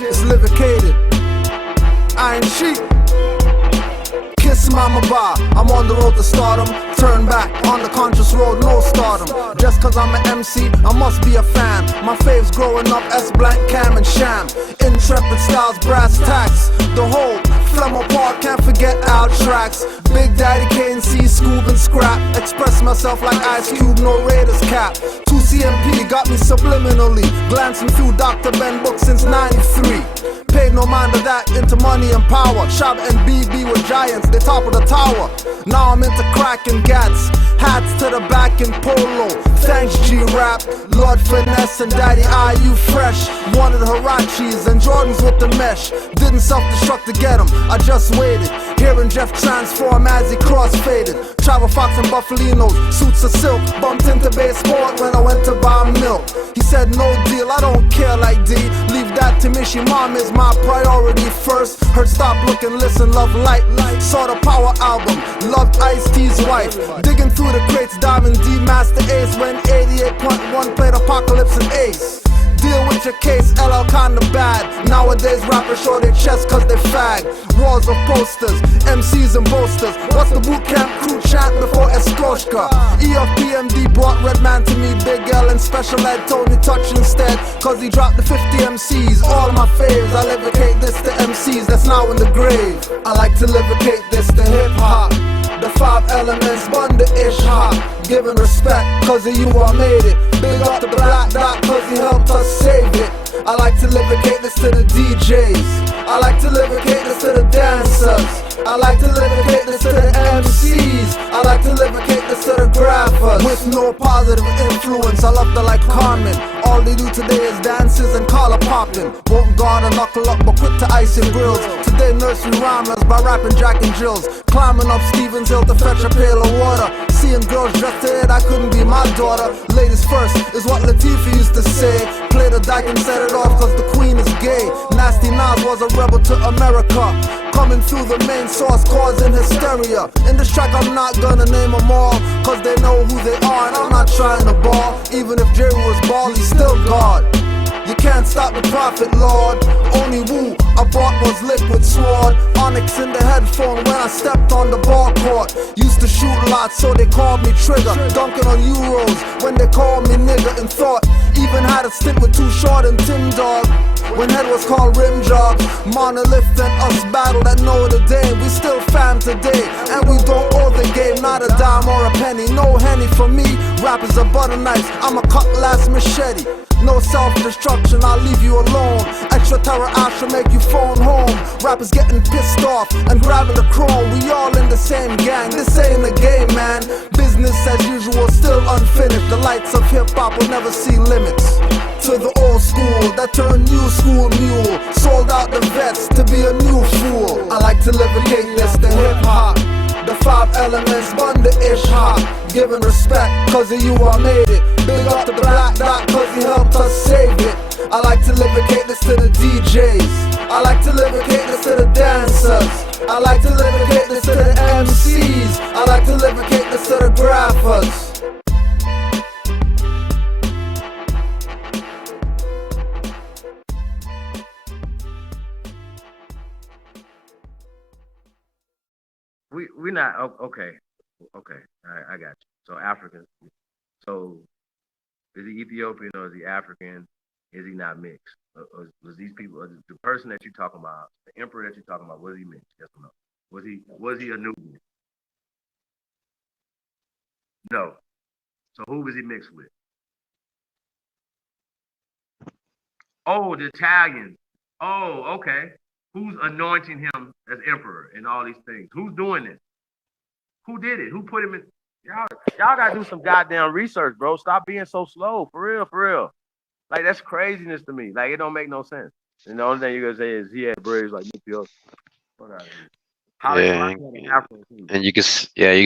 It's livicated. I ain't cheap. Kiss mama bye, I'm on the road to stardom. Turn back, on the conscious road, no stardom. Just cause I'm an MC, I must be a fan. My faves growing up, S blank, Cam and Sham. Intrepid styles, brass tacks. The whole Flemo Park, can't forget our tracks. Big Daddy KNC, Scoob and Scrap. Express myself like Ice Cube, no Raiders cap. 2CMP got me subliminally. Glancing through Dr. Ben books since 93. Paid no mind to that, into money and power. Shab and BB were giants, they top of the tower. Now I'm into crack and gats. Hats to the back in polo. Thanks G-Rap, Lord Finesse and Daddy IU fresh. Wanted Hirachis and Jordans with the mesh. Didn't self-destruct to get them, I just waited. Hearing Jeff transform as he cross-faded. Travel Fox and Buffalinos, suits of silk. Bumped into Bay Sport when I went to buy milk. He said no deal, I don't care like D. Leave that to me, she mom is my priority first. Heard Stop, Look and Listen, Love Light. Saw the Power album, loved Ice-T's wife. Digging through the crates, Diamond D, Master Ace. When 88.1 played Apocalypse and Ace. Deal with your case, LL kinda bad. Nowadays rappers show their chest cause they fag. Walls of posters, MCs and boasters. What's the boot camp crew chant before Escoshka? EFPMD brought Redman to me, Big L and Special Ed told me touch instead. Cause he dropped the 50 MCs, all of my faves. I livicate this to MCs that's now in the grave. I like to livicate this to hip hop. The 5 elements, Bunda-ish hop. Giving respect, cause of you I made it. Big up the Black Dot, cause he helped us save it. I like to livicate this to the DJs. I like to livicate this to the dancers. I like to livicate this to the MCs. I like to livicate this to the graphers. With no positive influence, I love the like Carmen. All they do today is dances and collar popping. Won't guard and knuckle up but quick to ice and grills. Today nursery rhymers by rapping Jack and Jills. Climbing up Stevens Hill to fetch a pail of water. Seeing girls dressed to it, I couldn't be my daughter. Ladies first is what Latifah used to say. Play the dyke and set it off cause the queen is gay. Nasty Nas was a rebel to America. Coming through the main source causing hysteria. In this track I'm not gonna name them all, cause they know who they are and I'm not trying to ball. Even if Jerry was bald, he's still God. You can't stop the prophet, Lord. Only woo I bought was liquid sword. Onyx in the headphone when I stepped on the ball court. Used to shoot lots so they called me Trigger. Dunking on Euros when they called me nigga and thought. Even had a stint with Too Short and Tim Dog. When head was called Rim Job. Monolith and us battled at Notre Dame. We still fam today and we don't owe the game. Not a dime or a penny, no Henny for me. Rap is a butter knife, I'm a cutlass machete. No self-destruction, I'll leave you alone. Extra terror, I should make you phone home. Rappers getting pissed off and grabbing the chrome. We all in the same gang, this ain't a game, man. Business as usual, still unfinished. The lights of hip-hop will never see limits. To the old school, that turned new school mule. Sold out the vets to be a new fool. I like to livicate this to hip-hop. The 5 elements, Bunda-ish hop. Giving respect, cause of you I made it. Big up the Black Dot, cause he helped us save it. I like to livicate this to the DJs. I like to livicate this to the dancers. I like to livicate this to the MCs. I like to livicate this to the graphers. We not okay. I got you. So African. So is he Ethiopian or is he African? Is he not mixed? Or was these people, or the person that you're talking about, the emperor that you're talking about, was he mixed? Yes or no? Was he a Nubian? No. So who was he mixed with? Oh, the Italians. Oh, okay. Who's anointing him as emperor and all these things? Who's doing this? Who did it? Who put him in? Y'all gotta do some goddamn research, bro. Stop being so slow. For real. Like, that's craziness to me. Like, it don't make no sense. And the only thing you're gonna say is he had braids like Nick. Yeah, and you can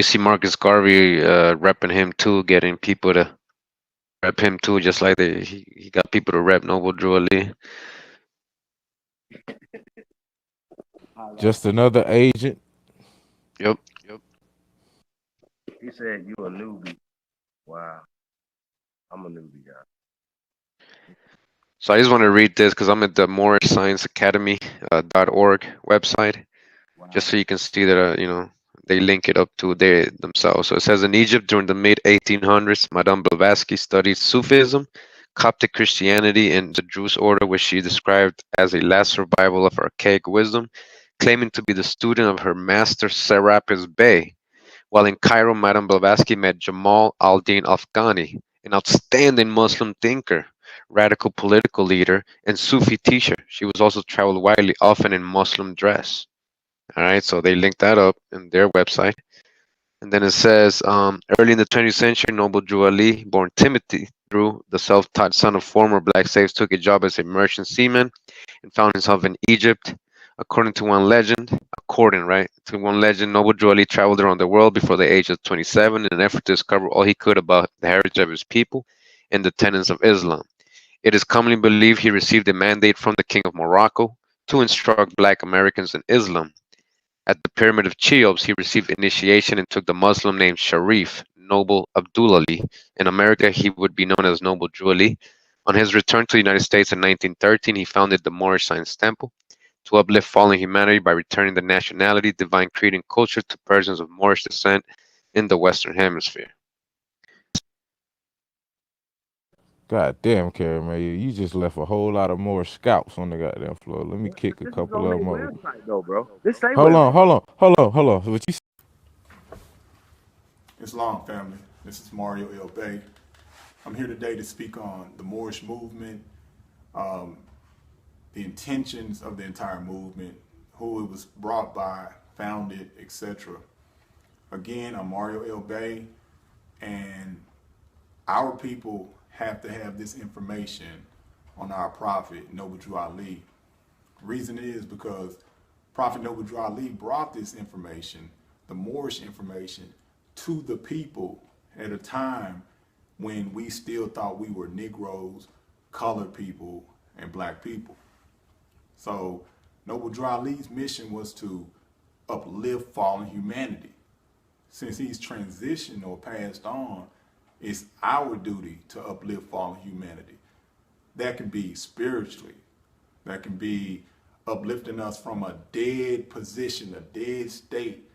see Marcus Garvey repping him too, getting people to rep him too, just like he got people to rep Noble Drew Ali. Just another agent. Yep. He said you a newbie. Wow. I'm a newbie guy. So I just want to read this because I'm at the Moorish Science Academy .org website, just Wow. so you can see that they link it up to they themselves. So it says in Egypt during the mid 1800s, Madame Blavatsky studied Sufism, Coptic Christianity, and the Druze order, which she described as a last survival of archaic wisdom, claiming to be the student of her master Serapis Bey. While in Cairo, Madame Blavatsky met Jamal al-Din Afghani, an outstanding Muslim thinker, radical political leader, and Sufi teacher. She was also traveled widely, often in Muslim dress. All right, so they link that up in their website. And then it says, early in the 20th century, Noble Drew Ali, born Timothy Drew, the self-taught son of former black slaves, took a job as a merchant seaman and found himself in Egypt. Right, to one legend, Noble Drew Ali traveled around the world before the age of 27 in an effort to discover all he could about the heritage of his people and the tenets of Islam. It is commonly believed he received a mandate from the King of Morocco to instruct black Americans in Islam. At the Pyramid of Cheops, he received initiation and took the Muslim name Sharif, Noble Abdullah Ali. In America, he would be known as Noble Drew Ali. On his return to the United States in 1913, he founded the Moorish Science Temple to uplift fallen humanity by returning the nationality, divine creed, and culture to persons of Moorish descent in the Western Hemisphere. God damn, Carrie, man, you just left a whole lot of more scalps on the goddamn floor. Let me kick a This is couple on of their them over. website though, bro. This same Hold on, website. hold on. What you? Islam family, this is Mario L. Bey. I'm here today to speak on the Moorish movement, the intentions of the entire movement, who it was brought by, founded, etc. Again, I'm Mario L. Bey, and our people have to have this information on our prophet, Noble Drew Ali. Reason is because Prophet Noble Drew Ali brought this information, the Moorish information, to the people at a time when we still thought we were Negroes, colored people, and black people. So Noble Drew Ali's mission was to uplift fallen humanity. Since he's transitioned or passed on, it's our duty to uplift fallen humanity. That can be spiritually, that can be uplifting us from a dead position, a dead state,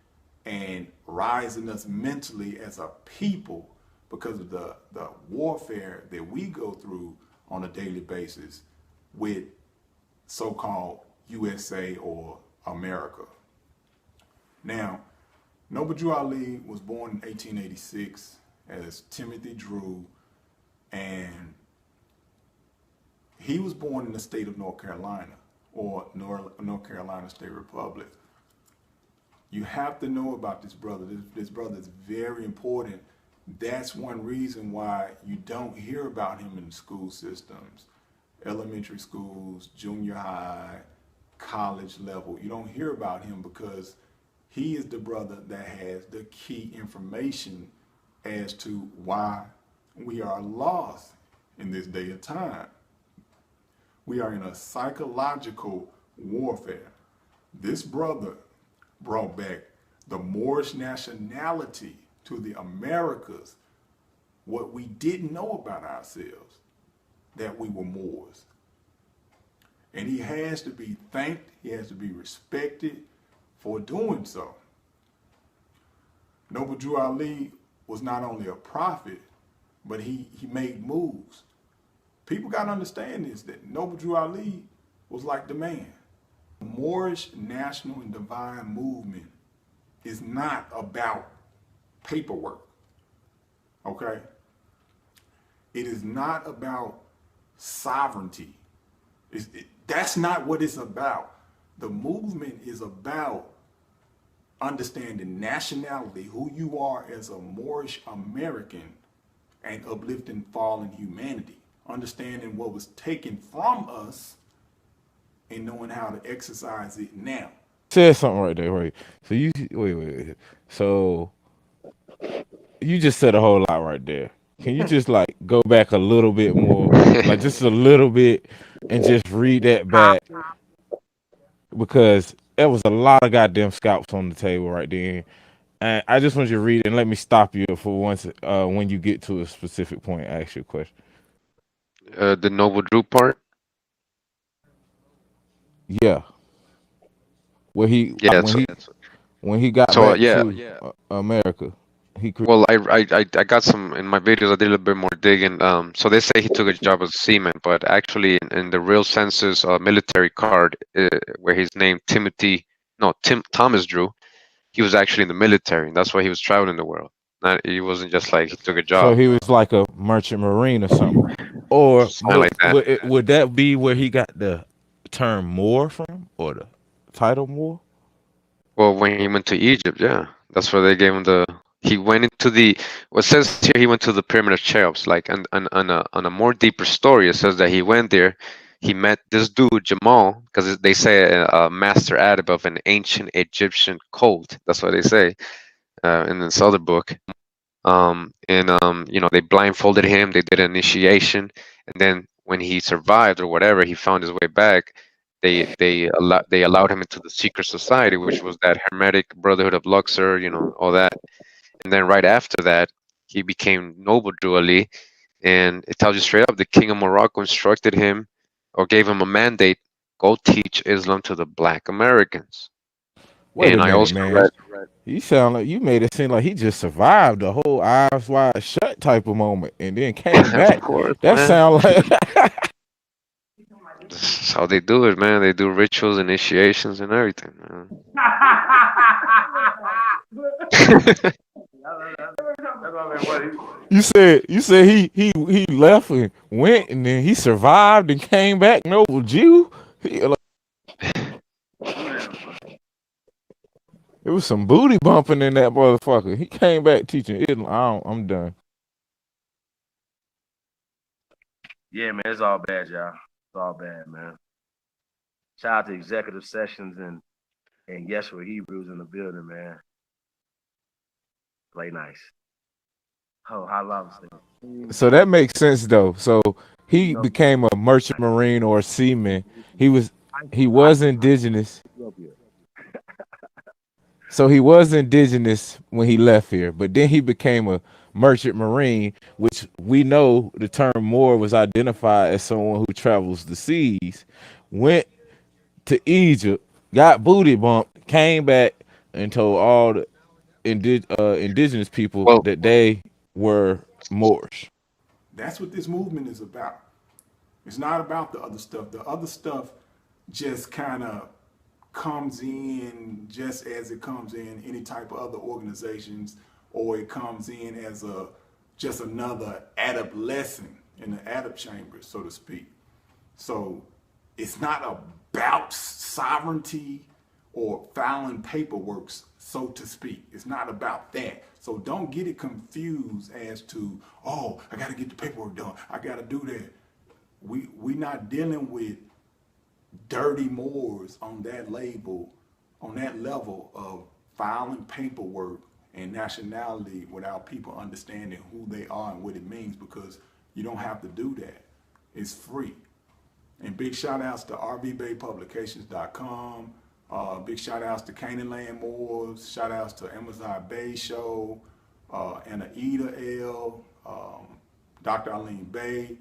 and rising us mentally as a people because of the warfare that we go through on a daily basis with so-called USA or America. Now, Noble Drew Ali was born in 1886 as Timothy Drew, and he was born in the state of North Carolina, or North Carolina State Republic. You have to know about this brother. This brother is very important. That's one reason why you don't hear about him in the school systems, elementary schools, junior high, college level. You don't hear about him because he is the brother that has the key information as to why we are lost in this day of time. We are in a psychological warfare. This brother brought back the Moorish nationality to the Americas, what we didn't know about ourselves, that we were Moors. And he has to be thanked, he has to be respected for doing so. Noble Drew Ali was not only a prophet, but he made moves. People got to understand this, that Noble Drew Ali was like the man. The Moorish national and divine movement is not about paperwork, okay? It is not about sovereignty. That's not what it's about. The movement is about understanding nationality, who you are as a Moorish American, and uplifting fallen humanity. Understanding what was taken from us and knowing how to exercise it now. Said something right there, right? So you wait. So you just said a whole lot right there. Can you just like go back a little bit more, like just a little bit, and just read that back? Because there was a lot of goddamn scalps on the table right there. And I just want you to read it and let me stop you for once when you get to a specific point. I ask you a question. The Noble Drew part. Yeah, where he Yeah. when he got So back yeah. to America, he Well, I got some in my videos. I did a little bit more digging. So they say he took a job as a seaman, but actually, in the real census military card, where he's named Timothy, no, Tim Thomas Drew, he was actually in the military, and that's why he was traveling the world. Not, he wasn't just like he took a so job, he was like a merchant marine or something. Or something like that. would that be where he got the term Moor from, or the title Moor? Well, when he went to Egypt, yeah, that's where they gave him the. He went into the. What says here, he went to the Pyramid of Cheops. Like, on a more deeper story, it says that he went there. He met this dude Jamal, because they say a master adib of an ancient Egyptian cult. That's what they say in this other book. And they blindfolded him. They did an initiation, and then when he survived or whatever, he found his way back. They allowed him into the secret society, which was that Hermetic Brotherhood of Luxor, all that. And then right after that, he became Noble Drew Ali, and it tells you straight up, the King of Morocco instructed him or gave him a mandate: go teach Islam to the Black Americans. Wait a And I minute, also man. read, You sound like you made it seem like he just survived the whole eyes wide shut type of moment and then came of back. course, That man. sound like That's how they do it, man. They do rituals, initiations, and everything, man. you said he left and went and then he survived and came back noble Jew. It was some booty bumping in that motherfucker. He came back teaching Islam. I'm done. Yeah, man, it's all bad, y'all. It's all bad, man. Shout out to Executive Sessions and Yeshua Hebrews in the building, man. Play nice. Oh, I love it. So that makes sense though. So he became a merchant marine or a seaman. He was indigenous. So he was indigenous when he left here, but then he became a merchant marine, which we know the term Moor was identified as someone who travels the seas, went to Egypt, got booty bumped, came back, and told all the indigenous people Well, that they were Moorish. That's what this movement is about. It's not about the other stuff. The other stuff just kind of comes in just as it comes in any type of other organizations, or it comes in as a just another adept lesson in the adept chamber, so to speak. So it's not about sovereignty or filing paperwork, so to speak. It's not about that. So don't get it confused as to, oh, I got to get the paperwork done. I got to do that. We not dealing with dirty Moors on that label, on that level of filing paperwork and nationality without people understanding who they are and what it means, because you don't have to do that. It's free. And big shout outs to rvbaypublications.com. Big shout outs to Canaanland Moors. Shout outs to Amazon Bay Show, Anna Ida L, Dr. Arlene Bay,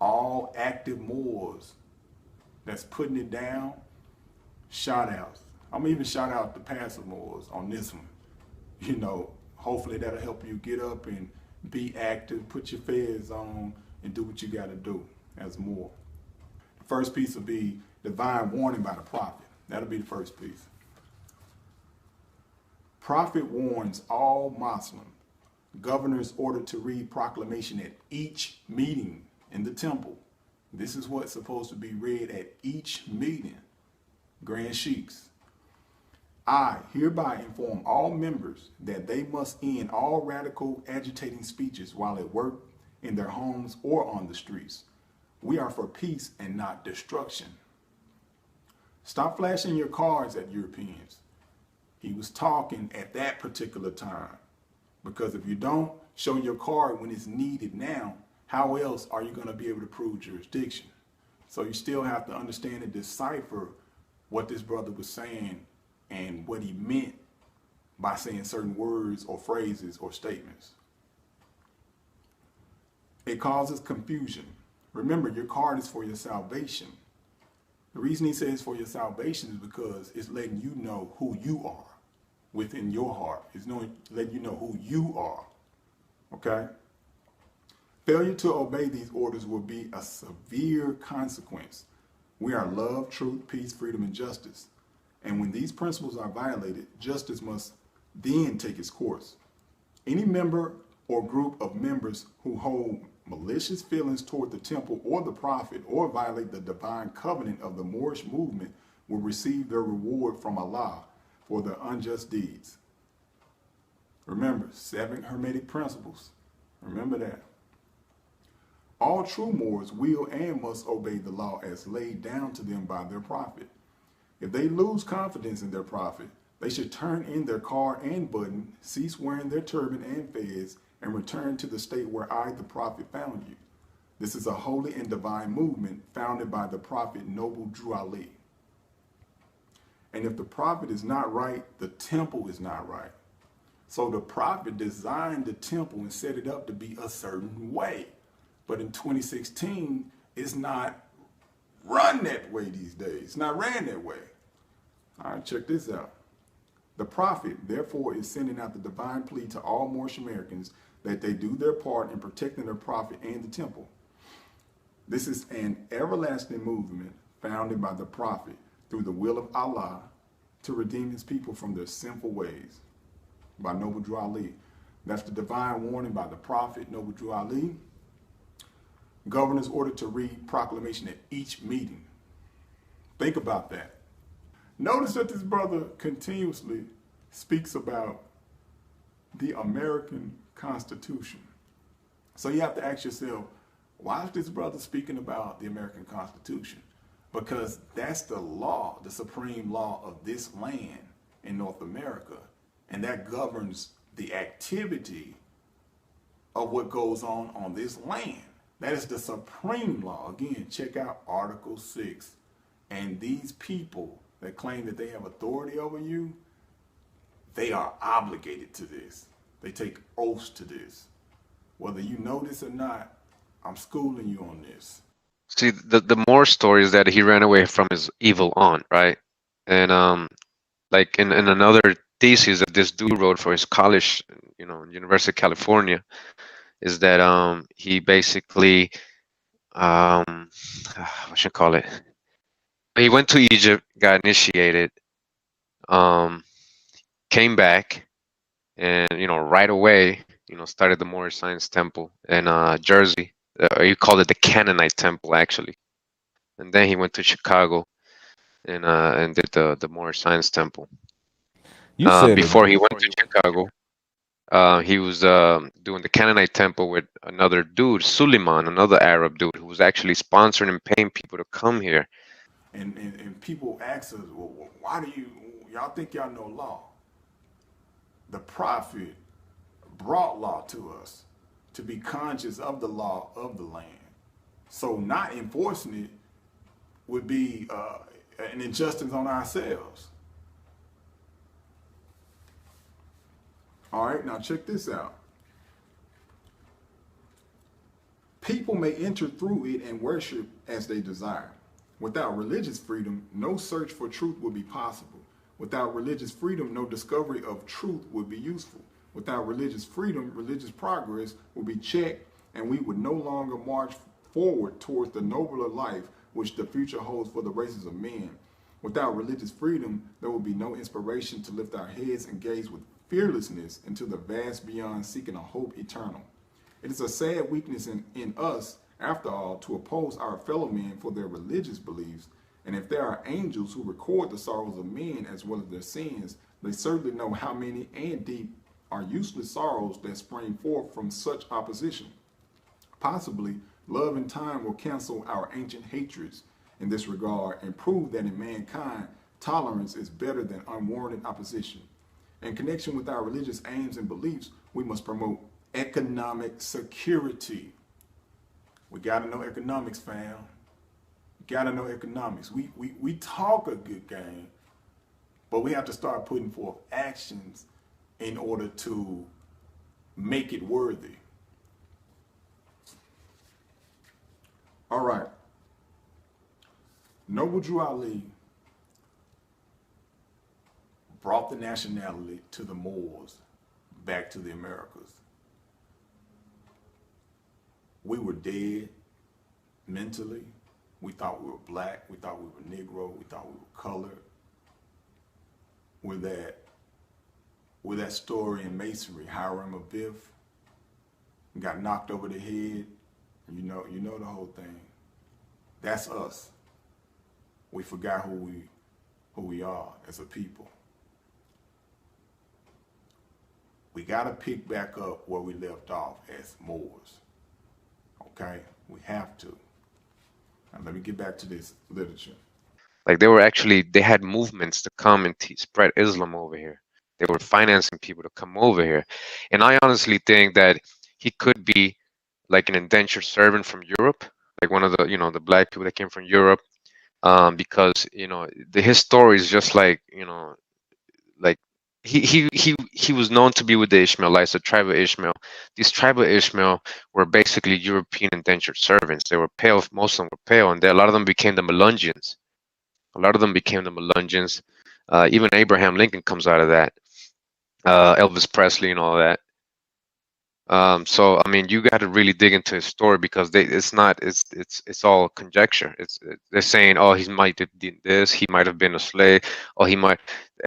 all active Moors that's putting it down. Shout outs. I'm even shout out to passive Moors on this one. Hopefully that'll help you get up and be active, put your feds on, and do what you got to do as Moor. The first piece will be divine warning by the prophet. That'll be the first piece. Prophet warns all Muslim governors ordered to read proclamation at each meeting in the temple. This is what's supposed to be read at each meeting. Grand Sheiks. I hereby inform all members that they must end all radical agitating speeches while at work, in their homes, or on the streets. We are for peace and not destruction. Stop flashing your cards at Europeans. He was talking at that particular time. Because if you don't show your card when it's needed now, how else are you going to be able to prove jurisdiction? So you still have to understand and decipher what this brother was saying and what he meant by saying certain words or phrases or statements. It causes confusion. Remember, your card is for your salvation. The reason he says for your salvation is because it's letting you know who you are within your heart. It's letting you know who you are. Okay? Failure to obey these orders will be a severe consequence. We are love, truth, peace, freedom, and justice. And when these principles are violated, justice must then take its course. Any member or group of members who hold malicious feelings toward the temple or the prophet or violate the divine covenant of the Moorish movement will receive their reward from Allah for their unjust deeds. Remember, 7 Hermetic principles. Remember that. All true Moors will and must obey the law as laid down to them by their prophet. If they lose confidence in their prophet, they should turn in their card and button, cease wearing their turban and fez, and return to the state where I, the prophet, found you. This is a holy and divine movement founded by the prophet Noble Drew Ali. And if the prophet is not right, the temple is not right. So the prophet designed the temple and set it up to be a certain way. But in 2016, it's not run that way these days. It's not ran that way. All right, check this out. The prophet, therefore, is sending out the divine plea to all Moorish Americans that they do their part in protecting their prophet and the temple. This is an everlasting movement founded by the prophet through the will of Allah to redeem his people from their sinful ways. By Noble Drew Ali. That's the divine warning by the prophet Noble Drew Ali. Governors ordered to read proclamation at each meeting. Think about that. Notice that this brother continuously speaks about the American Constitution. So you have to ask yourself, why is this brother speaking about the American Constitution? Because that's the law, the supreme law of this land in North America. And that governs the activity of what goes on this land. That is the supreme law. Again, check out Article 6. And these people that claim that they have authority over you, they are obligated to this. They take oaths to this. Whether you know this or not, I'm schooling you on this. See, the more story is that he ran away from his evil aunt, right? And like in another thesis that this dude wrote for his college, University of California, is that he basically what should I call it? He went to Egypt, got initiated, came back, and right away, started the Moorish Science Temple in Jersey. He called it the Canaanite Temple, actually. And then he went to Chicago and did the Moorish Science Temple. You said Before he went to Chicago, he was doing the Canaanite Temple with another dude, Suleiman, another Arab dude, who was actually sponsoring and paying people to come here. And people ask us, well, why do y'all think y'all know law? The prophet brought law to us to be conscious of the law of the land. So not enforcing it would be an injustice on ourselves. All right, now check this out. People may enter through it and worship as they desire. Without religious freedom, no search for truth would be possible. Without religious freedom, no discovery of truth would be useful. Without religious freedom, religious progress would be checked, and we would no longer march forward towards the nobler life which the future holds for the races of men. Without religious freedom, there will be no inspiration to lift our heads and gaze with fearlessness into the vast beyond, seeking a hope eternal. It is a sad weakness in us, after all, to oppose our fellow men for their religious beliefs. And if there are angels who record the sorrows of men as well as their sins, they certainly know how many and deep are useless sorrows that spring forth from such opposition. Possibly, love and time will cancel our ancient hatreds in this regard and prove that in mankind, tolerance is better than unwarranted opposition. In connection with our religious aims and beliefs, we must promote economic security. We gotta know economics, fam. Gotta know economics. We talk a good game, but we have to start putting forth actions in order to make it worthy. All right. Noble Drew Ali brought the nationality to the Moors back to the Americas. We were dead mentally. We thought we were black. We thought we were Negro. We thought we were colored. With that story in Masonry, Hiram Abiff got knocked over the head. You know the whole thing. That's us. We forgot who we are as a people. We got to pick back up where we left off as Moors. Okay? We have to. Now let me get back to this literature. Like they had movements to come and spread Islam over here. They were financing people to come over here. And I honestly think that he could be like an indentured servant from Europe, like one of the, the black people that came from Europe, because, his story is just like, like he was known to be with the Ishmaelites, the tribe of Ishmael. These tribe of Ishmael were basically European indentured servants. They were pale, most of them were pale, and a lot of them became the Melungeons. Even Abraham Lincoln comes out of that. Elvis Presley and all that. So I mean, you got to really dig into his story because it's all conjecture. They're saying, oh, he might have did this, he might have been a slave, or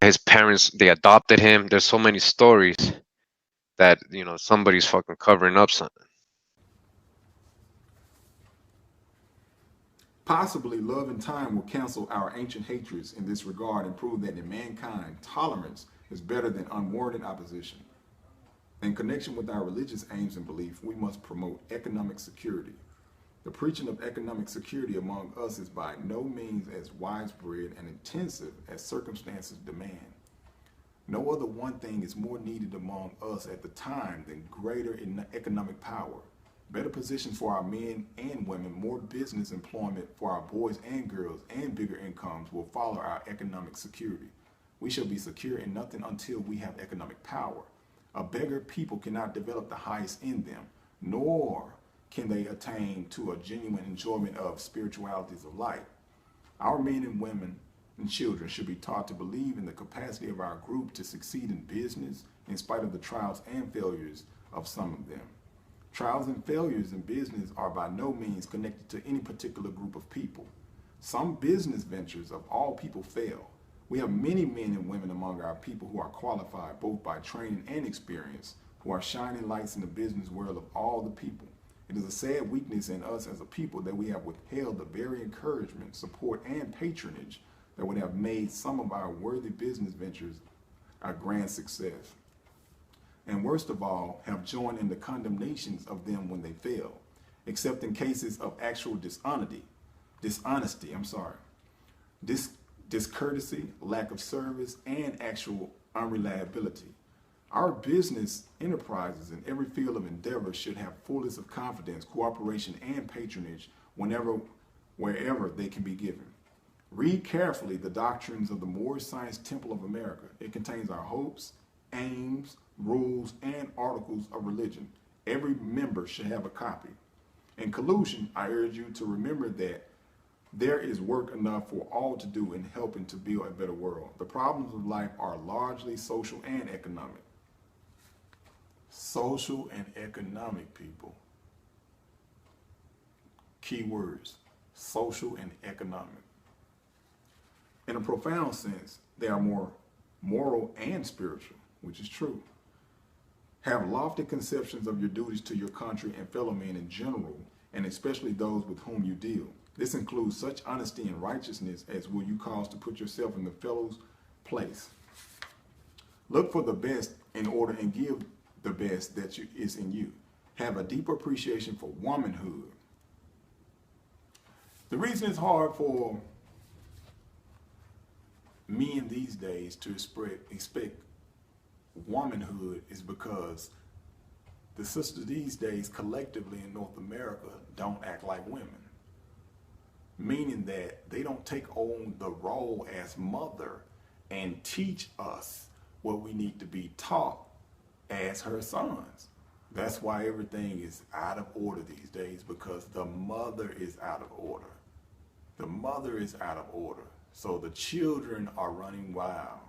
his parents, they adopted him. There's so many stories that somebody's fucking covering up something. Possibly love and time will cancel our ancient hatreds in this regard and prove that in mankind, tolerance is better than unwarranted opposition. In connection with our religious aims and belief, we must promote economic security. The preaching of economic security among us is by no means as widespread and intensive as circumstances demand. No other one thing is more needed among us at the time than greater economic power, better positions for our men and women, more business employment for our boys and girls, and bigger incomes will follow our economic security. We shall be secure in nothing until we have economic power. A beggar people cannot develop the highest in them, nor can they attain to a genuine enjoyment of spiritualities of life. Our men and women and children should be taught to believe in the capacity of our group to succeed in business in spite of the trials and failures of some of them. Trials and failures in business are by no means connected to any particular group of people. Some business ventures of all people fail. We have many men and women among our people who are qualified both by training and experience, who are shining lights in the business world of all the people. It is a sad weakness in us as a people that we have withheld the very encouragement, support, and patronage that would have made some of our worthy business ventures a grand success. And worst of all, have joined in the condemnations of them when they fail, except in cases of actual discourtesy, lack of service, and actual unreliability. Our business enterprises in every field of endeavor should have fullness of confidence, cooperation, and patronage wherever they can be given. Read carefully the doctrines of the Moorish Science Temple of America. It contains our hopes, aims, rules, and articles of religion. Every member should have a copy. In conclusion, I urge you to remember that there is work enough for all to do in helping to build a better world. The problems of life are largely social and economic. Social and economic, people. Key words, social and economic. In a profound sense, they are more moral and spiritual, which is true. Have lofty conceptions of your duties to your country and fellow men in general, and especially those with whom you deal. This includes such honesty and righteousness as will you cause to put yourself in the fellow's place. Look for the best in order and give the best that is in you. Have a deep appreciation for womanhood. The reason it's hard for men these days to expect womanhood is because the sisters these days collectively in North America don't act like women. Meaning that they don't take on the role as mother and teach us what we need to be taught as her sons. That's why everything is out of order these days, because the mother is out of order. The mother is out of order, so the children are running wild.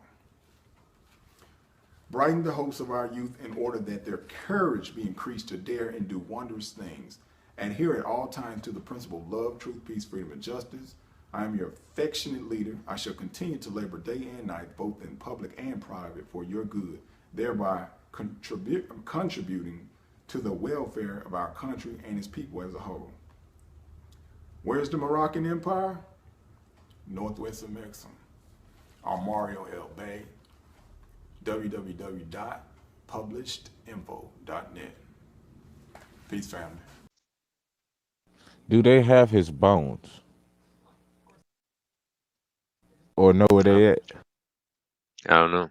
Brighten the hopes of our youth in order that their courage be increased to dare and do wondrous things. Adhere at all times to the principle of love, truth, peace, freedom, and justice. I am your affectionate leader. I shall continue to labor day and night, both in public and private, for your good, thereby contributing to the welfare of our country and its people as a whole. Where's the Moroccan Empire? Northwest of Mexico. I'm Mario L. Bey. www.publishedinfo.net. Peace, family. Do they have his bones? Or know where they at? I don't know.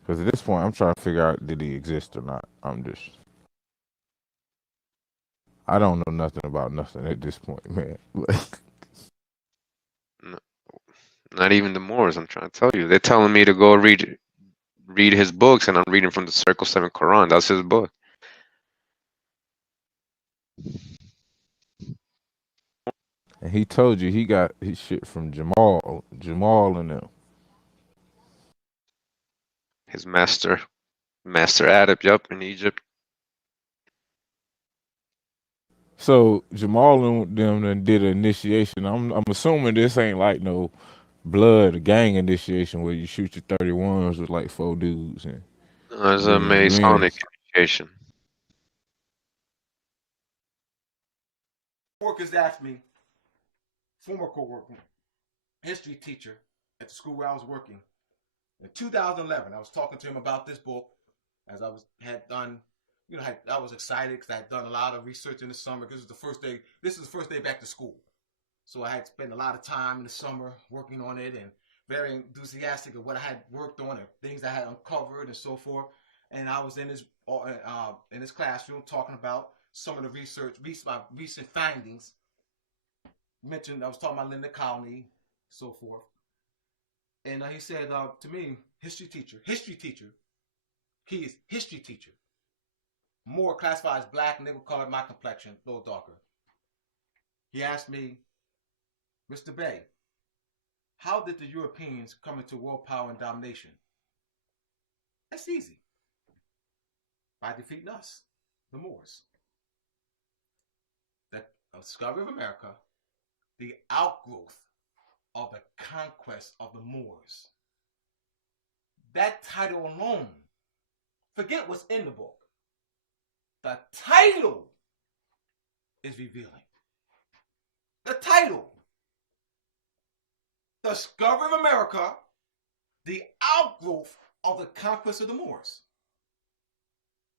Because at this point, I'm trying to figure out, did he exist or not? I don't know nothing about nothing at this point, man. No, not even the Moors, I'm trying to tell you. They're telling me to go read his books, and I'm reading from the Circle 7 Quran. That's his book. And he told you he got his shit from Jamal and them. His master Adab, yup, in Egypt. So Jamal and them done did an initiation. I'm assuming this ain't like no blood gang initiation where you shoot your 31s with like 4 dudes. And It's a Masonic initiation. Workers asked me, former co-worker, history teacher at the school where I was working, in 2011, I was talking to him about this book as I had done. I was excited because I had done a lot of research in the summer because this is the first day back to school. So I had spent a lot of time in the summer working on it and very enthusiastic of what I had worked on and things I had uncovered and so forth. And I was in his classroom talking about some of the my recent findings. I was talking about Linda Colony, so forth. And he said to me, history teacher, he is history teacher. More classified as black, nickel colored, my complexion, a little darker. He asked me, Mr. Bey, how did the Europeans come into world power and domination? That's easy. By defeating us, the Moors. The discovery of America, the outgrowth of the conquest of the Moors. That title alone, forget what's in the book. The title is revealing. The title. The discovery of America, the outgrowth of the conquest of the Moors.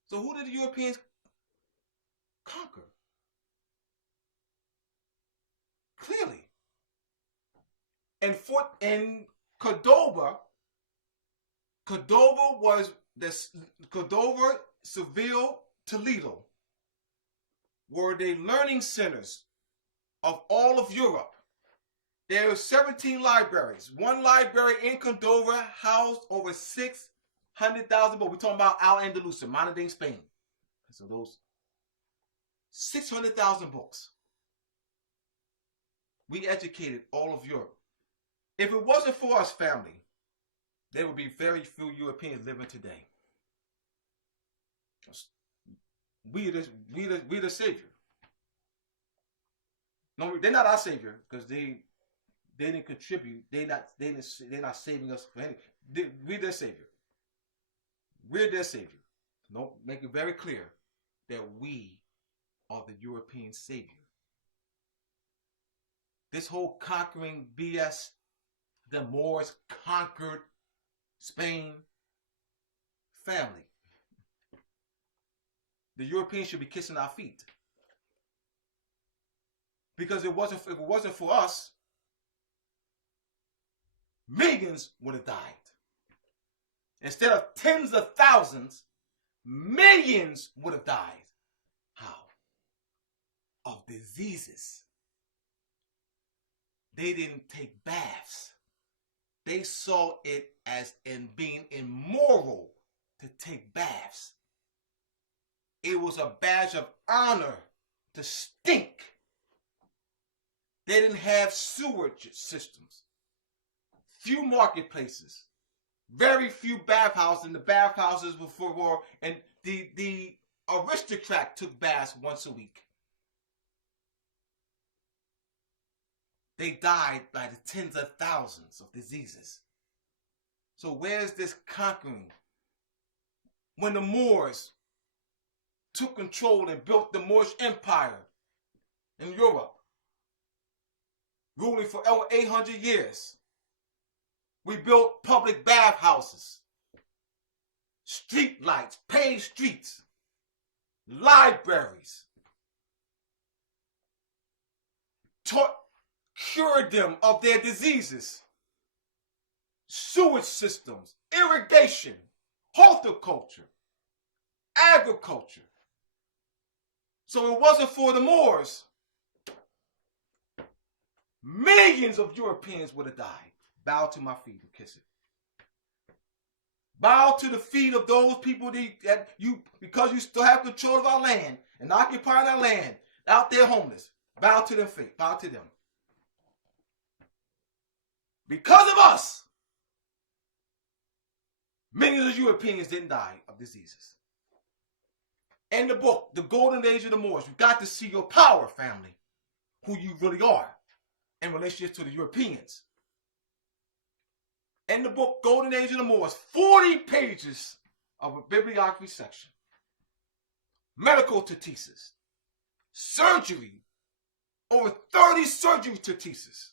So who did the Europeans conquer? Clearly. In Cordoba was Cordoba, Seville, Toledo were the learning centers of all of Europe. There are 17 libraries. One library in Cordoba housed over 600,000 books. We're talking about Al-Andalusia, modern day Spain. So those 600,000 books. We educated all of Europe. If it wasn't for us, family, there would be very few Europeans living today. We the savior. No, they're not our savior because they didn't contribute. They're not saving us for anything. We're their savior. We're their savior. No, make it very clear that we are the European savior. This whole conquering BS, the Moors conquered Spain, family. The Europeans should be kissing our feet. Because if it wasn't for us, millions would have died. Instead of tens of thousands, millions would have died. How? Of diseases. They didn't take baths. They saw it as in being immoral to take baths. It was a badge of honor to stink. They didn't have sewage systems. Few marketplaces. Very few bathhouses, and the bathhouses before war, and the aristocrat took baths once a week. They died by the tens of thousands of diseases. So where's this conquering? When the Moors took control and built the Moorish Empire in Europe, ruling for over 800 years, we built public bathhouses, street lights, paved streets, libraries, cured them of their diseases, sewage systems, irrigation, horticulture, agriculture. So it wasn't for the Moors, millions of Europeans would have died. Bow to my feet and kiss it. Bow to the feet of those people that you, because you still have control of our land and occupying our land, out there homeless. Bow to their feet. Bow to them. Because of us, many of the Europeans didn't die of diseases. In the book, The Golden Age of the Moors, you got to see your power, family, who you really are in relationship to the Europeans. In the book, Golden Age of the Moors, 40 pages of a bibliography section. Medical treatises. Surgery. Over 30 surgery treatises.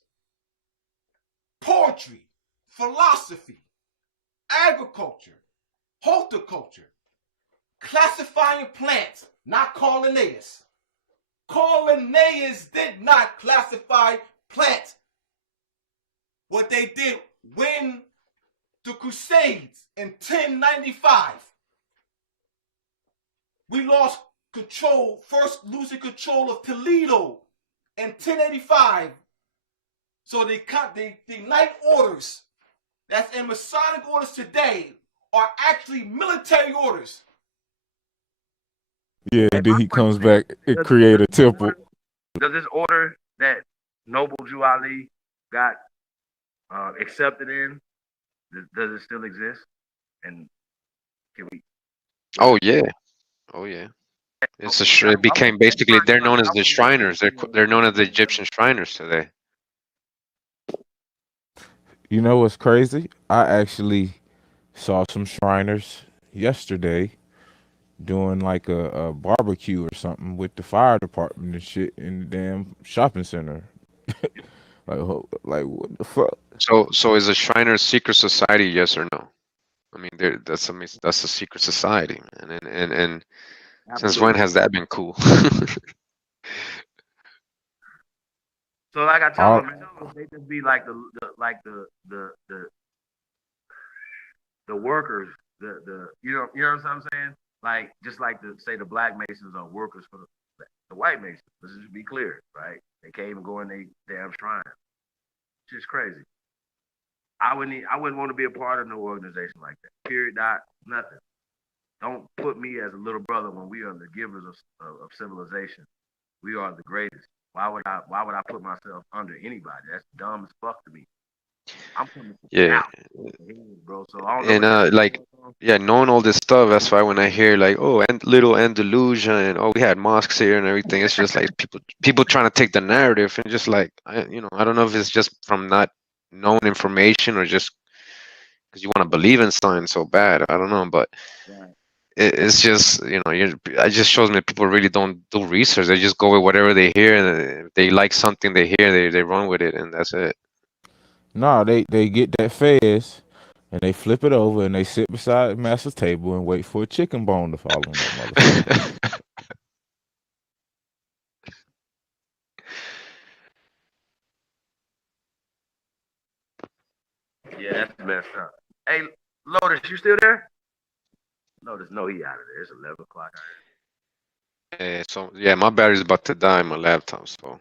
Poetry. Philosophy. Agriculture. Horticulture. Classifying plants. Not called Linnaeus. Carl Linnaeus did not classify plants. What they did when the Crusades in 1095, we lost control, first losing control of Toledo in 1085. So the night orders that's in Masonic orders today are actually military orders. Yeah, and then he comes back and create a temple. Does this order that Noble Jew Ali got accepted in, does it still exist? And can we? Oh yeah, oh yeah. It became basically they're known as the Shriners. They're known as the Egyptian Shriners today. You know what's crazy? I actually saw some Shriners yesterday doing like a barbecue or something with the fire department and shit in the damn shopping center. like what the fuck? So is a Shriner a secret society? Yes or no? I mean, that's a secret society, man. And since when has that been cool? So like I tell them, they just be like the workers, you know what I'm saying? Like just like say the black Masons are workers for the white Masons. Let's just be clear, right? They can't even go in their damn shrine. It's just crazy. I wouldn't want to be a part of no organization like that. Period. Dot. Nothing. Don't put me as a little brother when we are the givers of civilization. We are the greatest. Why would I put myself under anybody? That's dumb as fuck to me. I'm coming out, bro. So I don't know. Knowing all this stuff, that's why when I hear like, oh, and little Andalusia, and oh, we had mosques here and everything, it's just like people trying to take the narrative and just like, I don't know if it's just from not knowing information or just because you want to believe in something so bad. I don't know, but it's just it just shows me that people really don't do research. They just go with whatever they hear, and if they like something they hear, they run with it, and that's it. No, they get that fez and they flip it over and they sit beside the master's table and wait for a chicken bone to fall on that motherfucker. Yeah, that's messed up. Hey, Lotus, you still there? Lotus, no, he out of there. It's 11 o'clock out here. So yeah, my battery's about to die in my laptop, so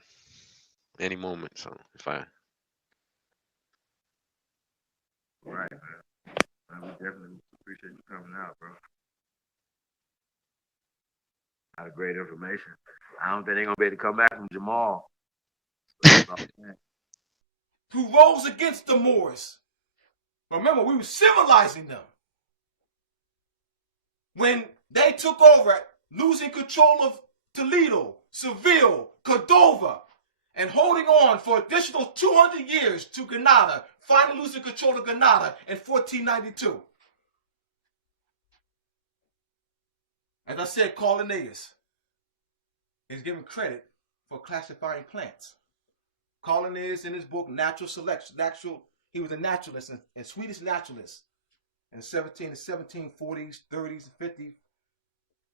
any moment. So if I Right, man. We definitely appreciate you coming out, bro. Lot of great information. I don't think they're gonna be able to come back from Jamal. So that's all I'm saying. Who rose against the Moors. Remember, we were civilizing them. When they took over, losing control of Toledo, Seville, Cordova, and holding on for additional 200 years to Granada, finally losing control of Granada in 1492. As I said, Carl Linnaeus is given credit for classifying plants. Carl Linnaeus, in his book Natural Selection, he was a naturalist, a Swedish naturalist in the 1740s, 30s, 50s, and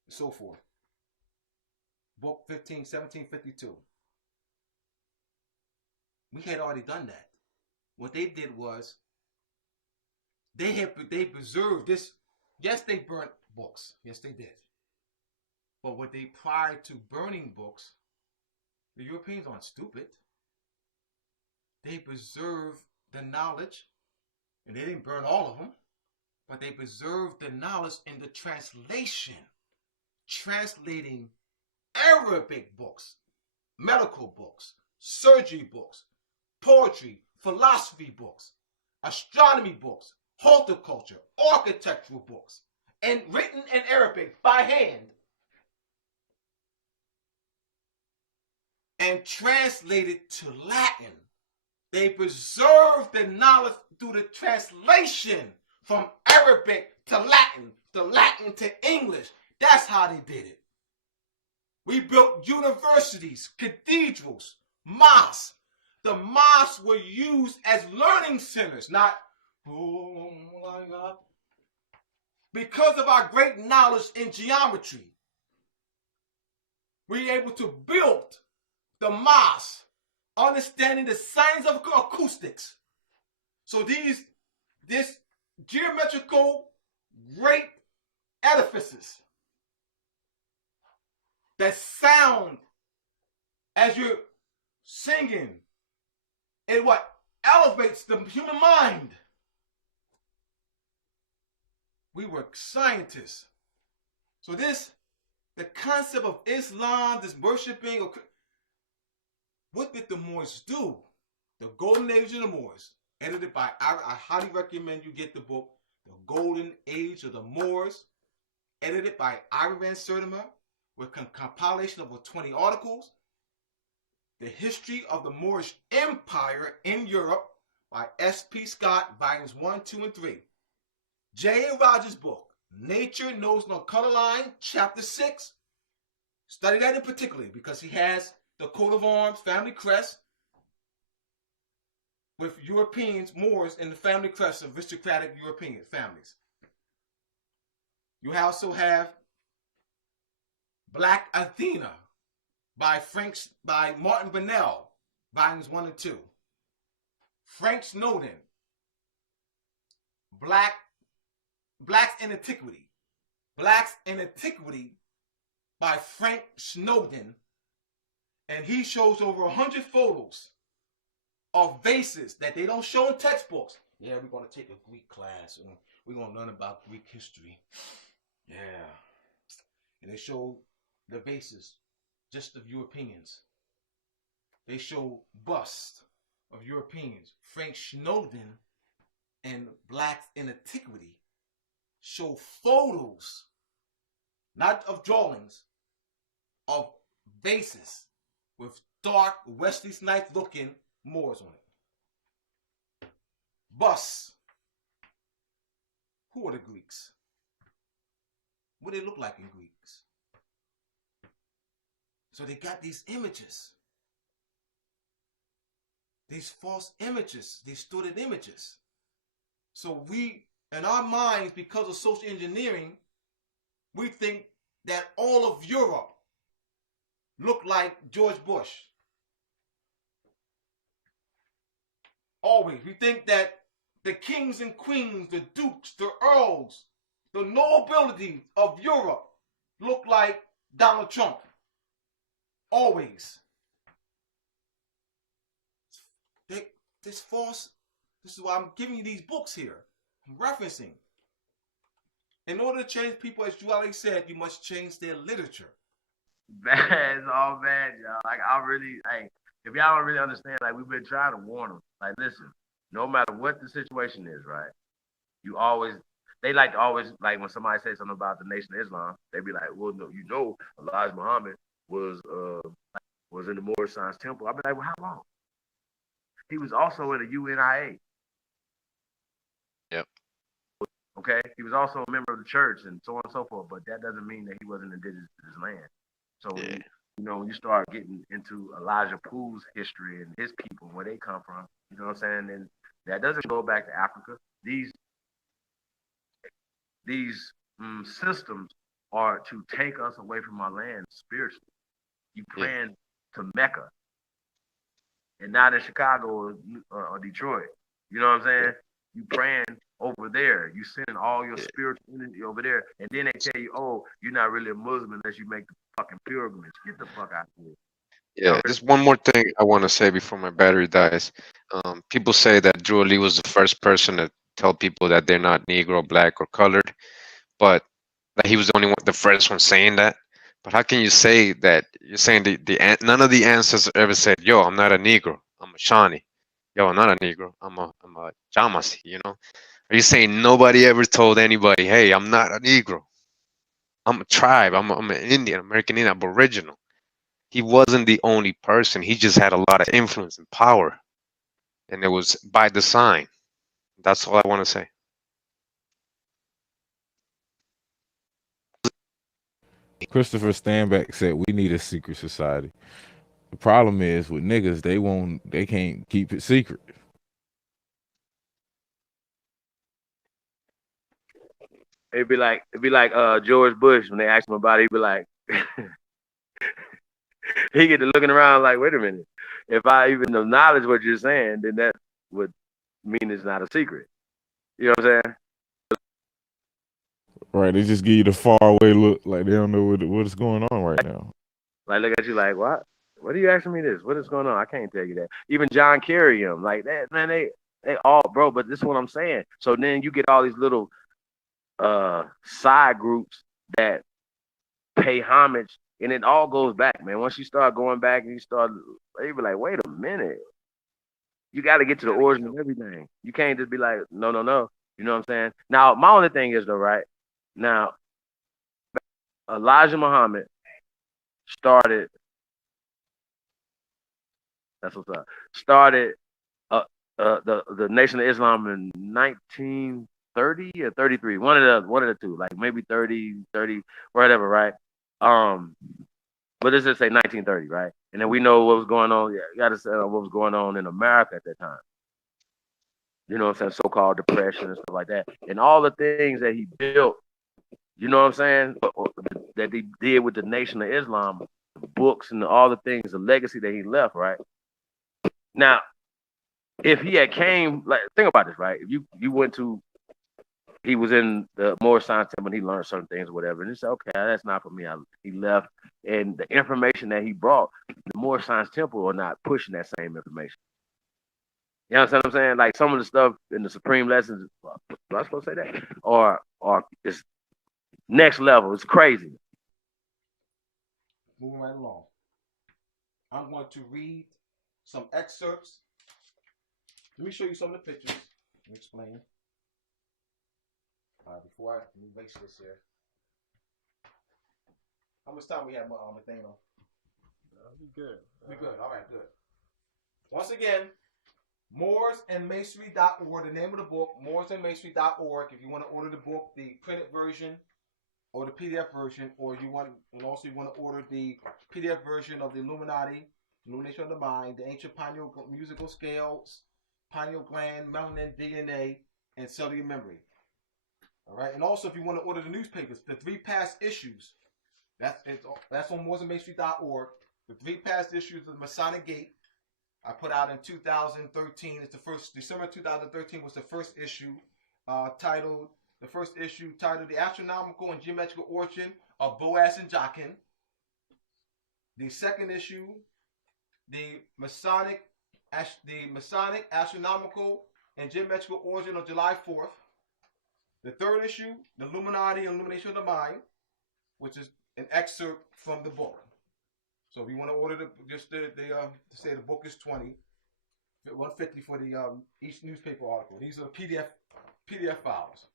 so forth. Book 1752. We had already done that. What they did was they preserved this. Yes, they burnt books. Yes, they did. But what they, prior to burning books, the Europeans aren't stupid. They preserved the knowledge, and they didn't burn all of them, but they preserved the knowledge in the translation, translating Arabic books, medical books, surgery books, poetry, philosophy books, astronomy books, horticulture, architectural books, and written in Arabic by hand, and translated to Latin. They preserved the knowledge through the translation from Arabic to Latin to English. That's how they did it. We built universities, cathedrals, mosques. The mosques were used as learning centers, not, oh my God. Because of our great knowledge in geometry, we were able to build the mosque, understanding the science of acoustics. So this geometrical great edifices that sound as you're singing, it what elevates the human mind. We were scientists. So the concept of Islam, this worshiping, what did the Moors do? The Golden Age of the Moors, edited by, I highly recommend you get the book, The Golden Age of the Moors, edited by Ira Van Sertima, with a compilation of over 20 articles. The History of the Moorish Empire in Europe by S.P. Scott, volumes 1, 2, and 3. J.A. Rogers' book, Nature Knows No Color Line, chapter 6. Study that in particular because he has the coat of arms, family crest, with Europeans, Moors, in the family crest of aristocratic European families. You also have Black Athena by Martin Bennell, volumes 1 and 2. Frank Snowden, Blacks in Antiquity. Blacks in Antiquity by Frank Snowden. And he shows over 100 photos of vases that they don't show in textbooks. Yeah, we're going to take a Greek class and we're going to learn about Greek history. Yeah. And they show the vases just of Europeans. They show busts of Europeans. Frank Snowden and Blacks in Antiquity show photos, not of drawings, of vases with dark Wesley Snipes looking Moors on it. Busts. Who are the Greeks? What do they look like in Greeks? So they got these images. These false images, these distorted images. So we, in our minds, because of social engineering, we think that all of Europe looked like George Bush. Always. We think that the kings and queens, the dukes, the earls, the nobility of Europe look like Donald Trump. Always. This false, this is why I'm giving you these books here. I'm referencing. In order to change people, as Julie said, you must change their literature. bad. It's all bad, y'all. Like I really, like, if y'all don't really understand, like we've been trying to warn them. Like, listen, no matter what the situation is, right? You always, they like to always, like when somebody says something about the Nation of Islam, they be like, well, no, Elijah Muhammad was in the Moorish Science Temple. I be like, well, how long? He was also in the UNIA. Yep. Okay, he was also a member of the church and so on and so forth. But that doesn't mean that he wasn't indigenous to this land. So Yeah. when you start getting into Elijah Poole's history and his people, where they come from, you know what I'm saying? And that doesn't go back to Africa. These systems are to take us away from our land spiritually. You praying to Mecca and not in Chicago or Detroit. You know what I'm saying? You praying over there. You sending all your spiritual energy over there. And then they tell you, oh, you're not really a Muslim unless you make the fucking pilgrimage. Get the fuck out of here. Yeah, just one more thing I want to say before my battery dies. People say that Drew Ali was the first person to tell people that they're not Negro, black, or colored, but that he was the only one, the first one saying that. But how can you say that? You're saying none of the ancestors ever said, "Yo, I'm not a Negro, I'm a Shawnee." Yo, I'm not a Negro, I'm a Jamasi. You know? Are you saying nobody ever told anybody, "Hey, I'm not a Negro, I'm a tribe, I'm an Indian, American Indian, Aboriginal"? He wasn't the only person. He just had a lot of influence and power, and it was by design. That's all I want to say. Christopher Stanback said we need a secret society. The problem is with niggas, they can't keep it secret. It'd be like George Bush when they asked him about it, he'd be like he get to looking around like, wait a minute. If I even acknowledge what you're saying, then that would mean it's not a secret. You know what I'm saying? Right? They just give you the far away look, like they don't know what's going on right now. Like look at you like, what? What are you asking me this? What is going on? I can't tell you that. Even John Kerry, like that, man, they all bro, but this is what I'm saying. So then you get all these little side groups that pay homage, and it all goes back, man. Once you start going back and they be like, wait a minute. You got to get to the origin of everything. You can't just be like, no, no, no. You know what I'm saying? Now, my only thing is though, right? Now, Elijah Muhammad started. That's what's up. Started the Nation of Islam in 1930 or 33. One of the two, like maybe 30, whatever, right? But let's just say 1930, right? And then we know what was going on. Yeah, you got to say what was going on in America at that time. You know what I'm saying? So-called depression and stuff like that. And all the things that he built, you know what I'm saying? That he did with the Nation of Islam, the books and all the things, the legacy that he left, right? Now, if he had came, like, think about this, right? If you went to, he was in the Moorish Science Temple and he learned certain things or whatever, and he said, okay, that's not for me. He left, and the information that he brought, the Moorish Science Temple are not pushing that same information. You know what I'm saying? Like some of the stuff in the Supreme Lessons, am I supposed to say that? Or it's next level. It's crazy. Moving right along. I'm going to read some excerpts. Let me show you some of the pictures. Let me explain. Before I erase this here. How much time we have, Nathaniel? We good. We good. All right, good. Once again, mooresandmasonry.org, the name of the book, mooresandmasonry.org. If you want to order the book, the printed version or the PDF version, or you want to order the PDF version of the Illuminati, Illumination of the Mind, the Ancient Pineal Musical Scales, Pineal Gland, Melanin, DNA, and Cellular Memory. All right, and also if you want to order the newspapers, the 3 past issues, that's on mooresandmasonry.org. The 3 past issues of the Masonic Gate, I put out in 2013. It's the first, December 2013 was the first issue, titled The Astronomical and Geometrical Origin of Boaz and Jachin. The second issue, The Masonic Astronomical and Geometrical Origin of July 4th. The third issue, The Illuminati and Illumination of the Mind, which is an excerpt from the book. So if you want to order say the book is 20, 150 for the each newspaper article. These are the PDF files.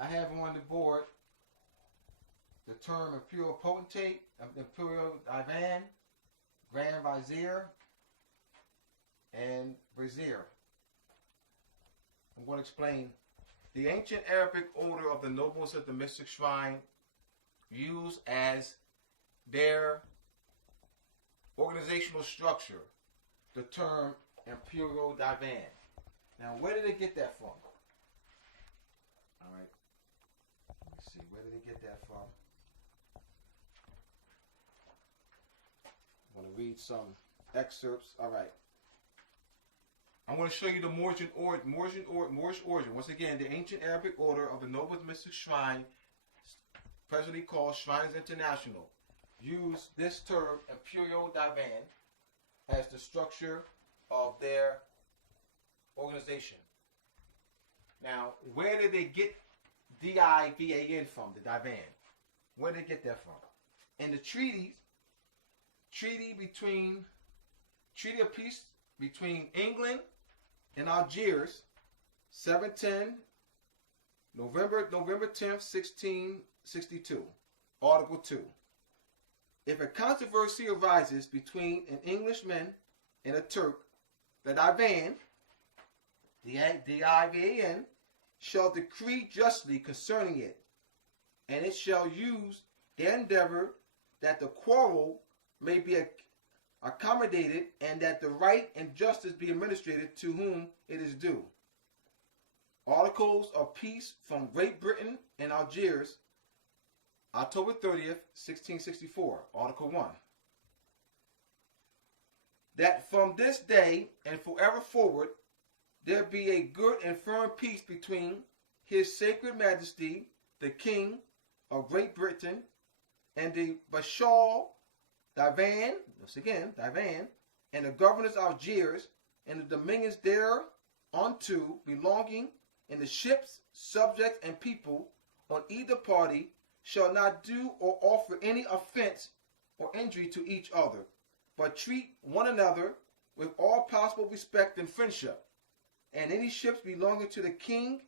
I have on the board the term Imperial Potentate, Imperial Divan, Grand Vizier, and Vizier. I'm going to explain. The ancient Arabic order of the nobles at the mystic shrine used as their organizational structure the term Imperial Divan. Now, where did they get that from? All right. Let's see. Where did they get that from? I'm going to read some excerpts. All right. I'm going to show you the Moorish origin. Once again, the ancient Arabic order of the nobles mystic shrine, presently called Shrines International, use this term Imperial Divan as the structure of their organization. Now, where did they get D-I-V-A-N from, the Divan? Where did they get that from? In the treaty of peace between England and Algiers, 710, November 10th, 1662, Article 2. If a controversy arises between an Englishman and a Turk, the Divan, D-I-V-A-N, shall decree justly concerning it, and it shall use their endeavor that the quarrel may be accommodated, and that the right and justice be administered to whom it is due. Articles of Peace from Great Britain and Algiers, October 30th, 1664, Article 1. That from this day and forever forward there be a good and firm peace between His Sacred Majesty, the King of Great Britain, and the Bashar Divan, once again, Divan, and the governors of Algiers, and the dominions thereunto belonging, and the ships, subjects, and people on either party shall not do or offer any offense or injury to each other, but treat one another with all possible respect and friendship. And any ships belonging to the King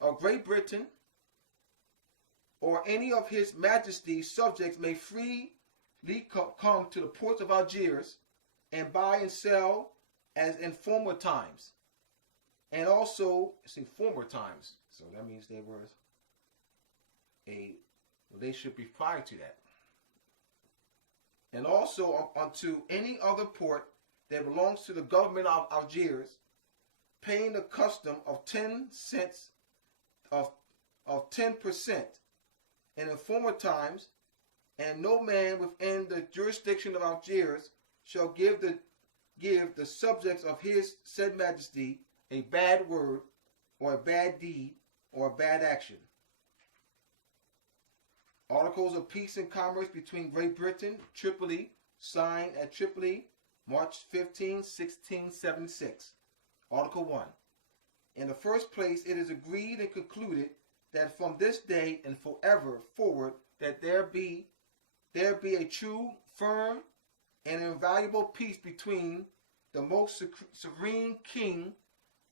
of Great Britain or any of His Majesty's subjects may freely come to the ports of Algiers and buy and sell as in former times. And also, it's in former times, so that means there was a relationship prior to that. And also unto any other port that belongs to the government of Algiers, paying the custom of 10 cents of 10%, and in former times, and no man within the jurisdiction of Algiers shall give the subjects of His said Majesty a bad word, or a bad deed, or a bad action. Articles of Peace and Commerce between Great Britain, Tripoli, signed at Tripoli, March 15, 1676. Article 1. In the first place, it is agreed and concluded that from this day and forever forward that there be a true, firm, and invaluable peace between the most serene King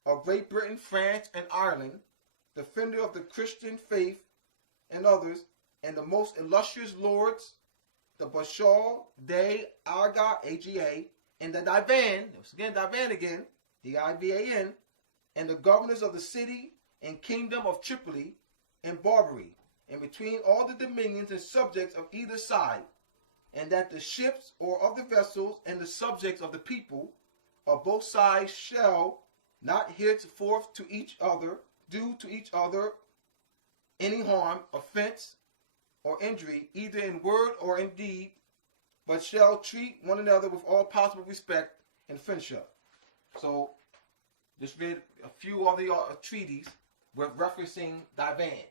of Great Britain, France, and Ireland, defender of the Christian faith and others, and the most illustrious lords, the Bashar de Aga, AGA, and the Divan, Divan again, D-I-V-A-N, and the governors of the city and kingdom of Tripoli and Barbary, and between all the dominions and subjects of either side, and that the ships or of the vessels and the subjects of the people of both sides shall not henceforth to each other do to each other any harm, offense, or injury, either in word or in deed, but shall treat one another with all possible respect and friendship. So, just read a few of the treaties with referencing Divan.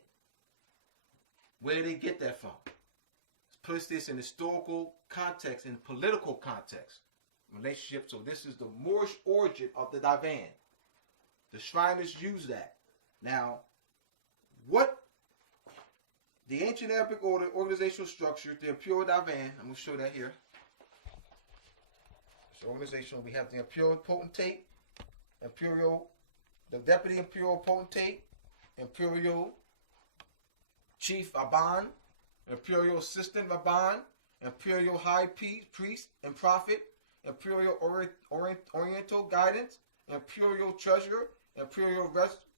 Where did they get that from? Let's place this in historical context, in political context, relationship. So this is the Moorish origin of the Divan. The Shriners use that. Now, what The ancient Arabic order, organizational structure, the imperial divan. I'm going to show that here. So organizational, we have the imperial potentate, the deputy imperial potentate, imperial chief Aban, imperial assistant Aban, imperial high priest and prophet, imperial oriental guidance, imperial treasurer, imperial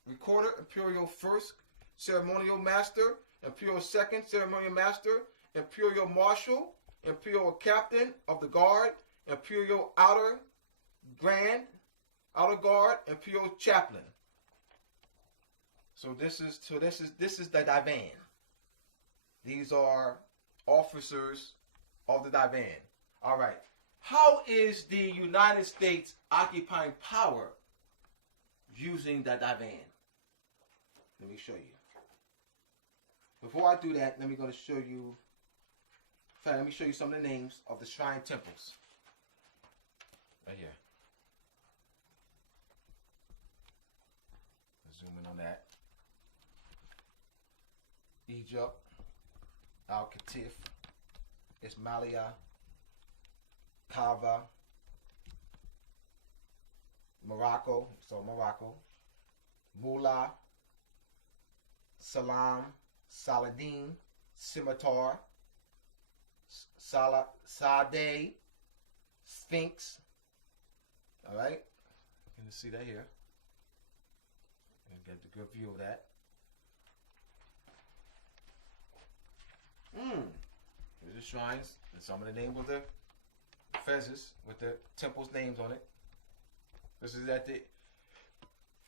recorder, imperial first ceremonial master, imperial second ceremonial master, imperial marshal, imperial captain of the guard, imperial outer guard, imperial chaplain. So this is the divan. These are officers of the divan. All right. How is the United States occupying power using the divan? Let me show you. Before I do that, let me show you some of the names of the shrine temples. Right here. Zoom in on that. Egypt, Al-Katif, Ismailia, Kaaba, Morocco, Mullah, Salam, Saladin, Scimitar, Sade, Sphinx. All right, you can see that here. And get a good view of that. Here's the shrines and some of the names of the fezzes with the temple's names on it. This is at the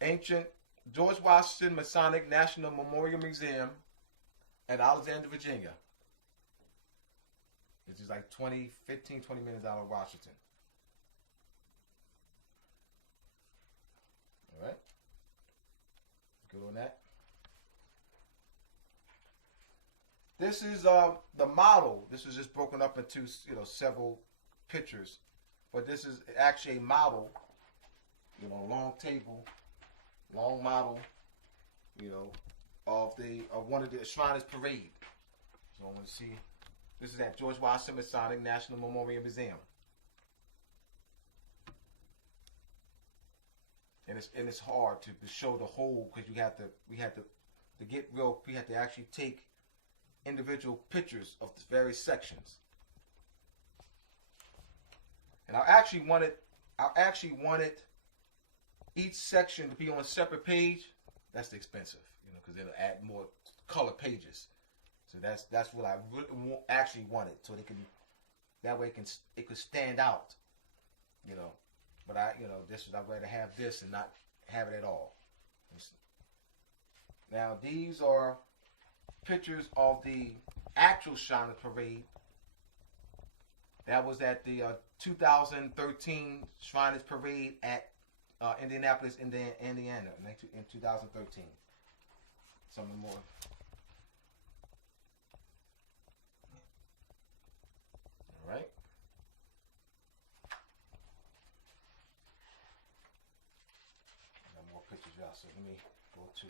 ancient George Washington Masonic National Memorial Museum at Alexandria, Virginia. Which is like 20 minutes out of Washington. All right. Good on that. This is the model. This is just broken up into several pictures, but this is actually a model. Long table, long model. Of one of the Shriners Parade. So I want to see. This is at George Washington Masonic National Memorial Museum. And it's hard to show the whole because we had to actually take individual pictures of the various sections. And I actually wanted each section to be on a separate page. That's expensive, because it'll add more color pages. So that's what I really actually wanted, so that way it could stand out, But I'd rather have this and not have it at all. Now these are pictures of the actual Shriners Parade. That was at the 2013 Shriners Parade at Indianapolis, Indiana, in 2013. Something more. All right. I got more pictures, y'all. So let me go to.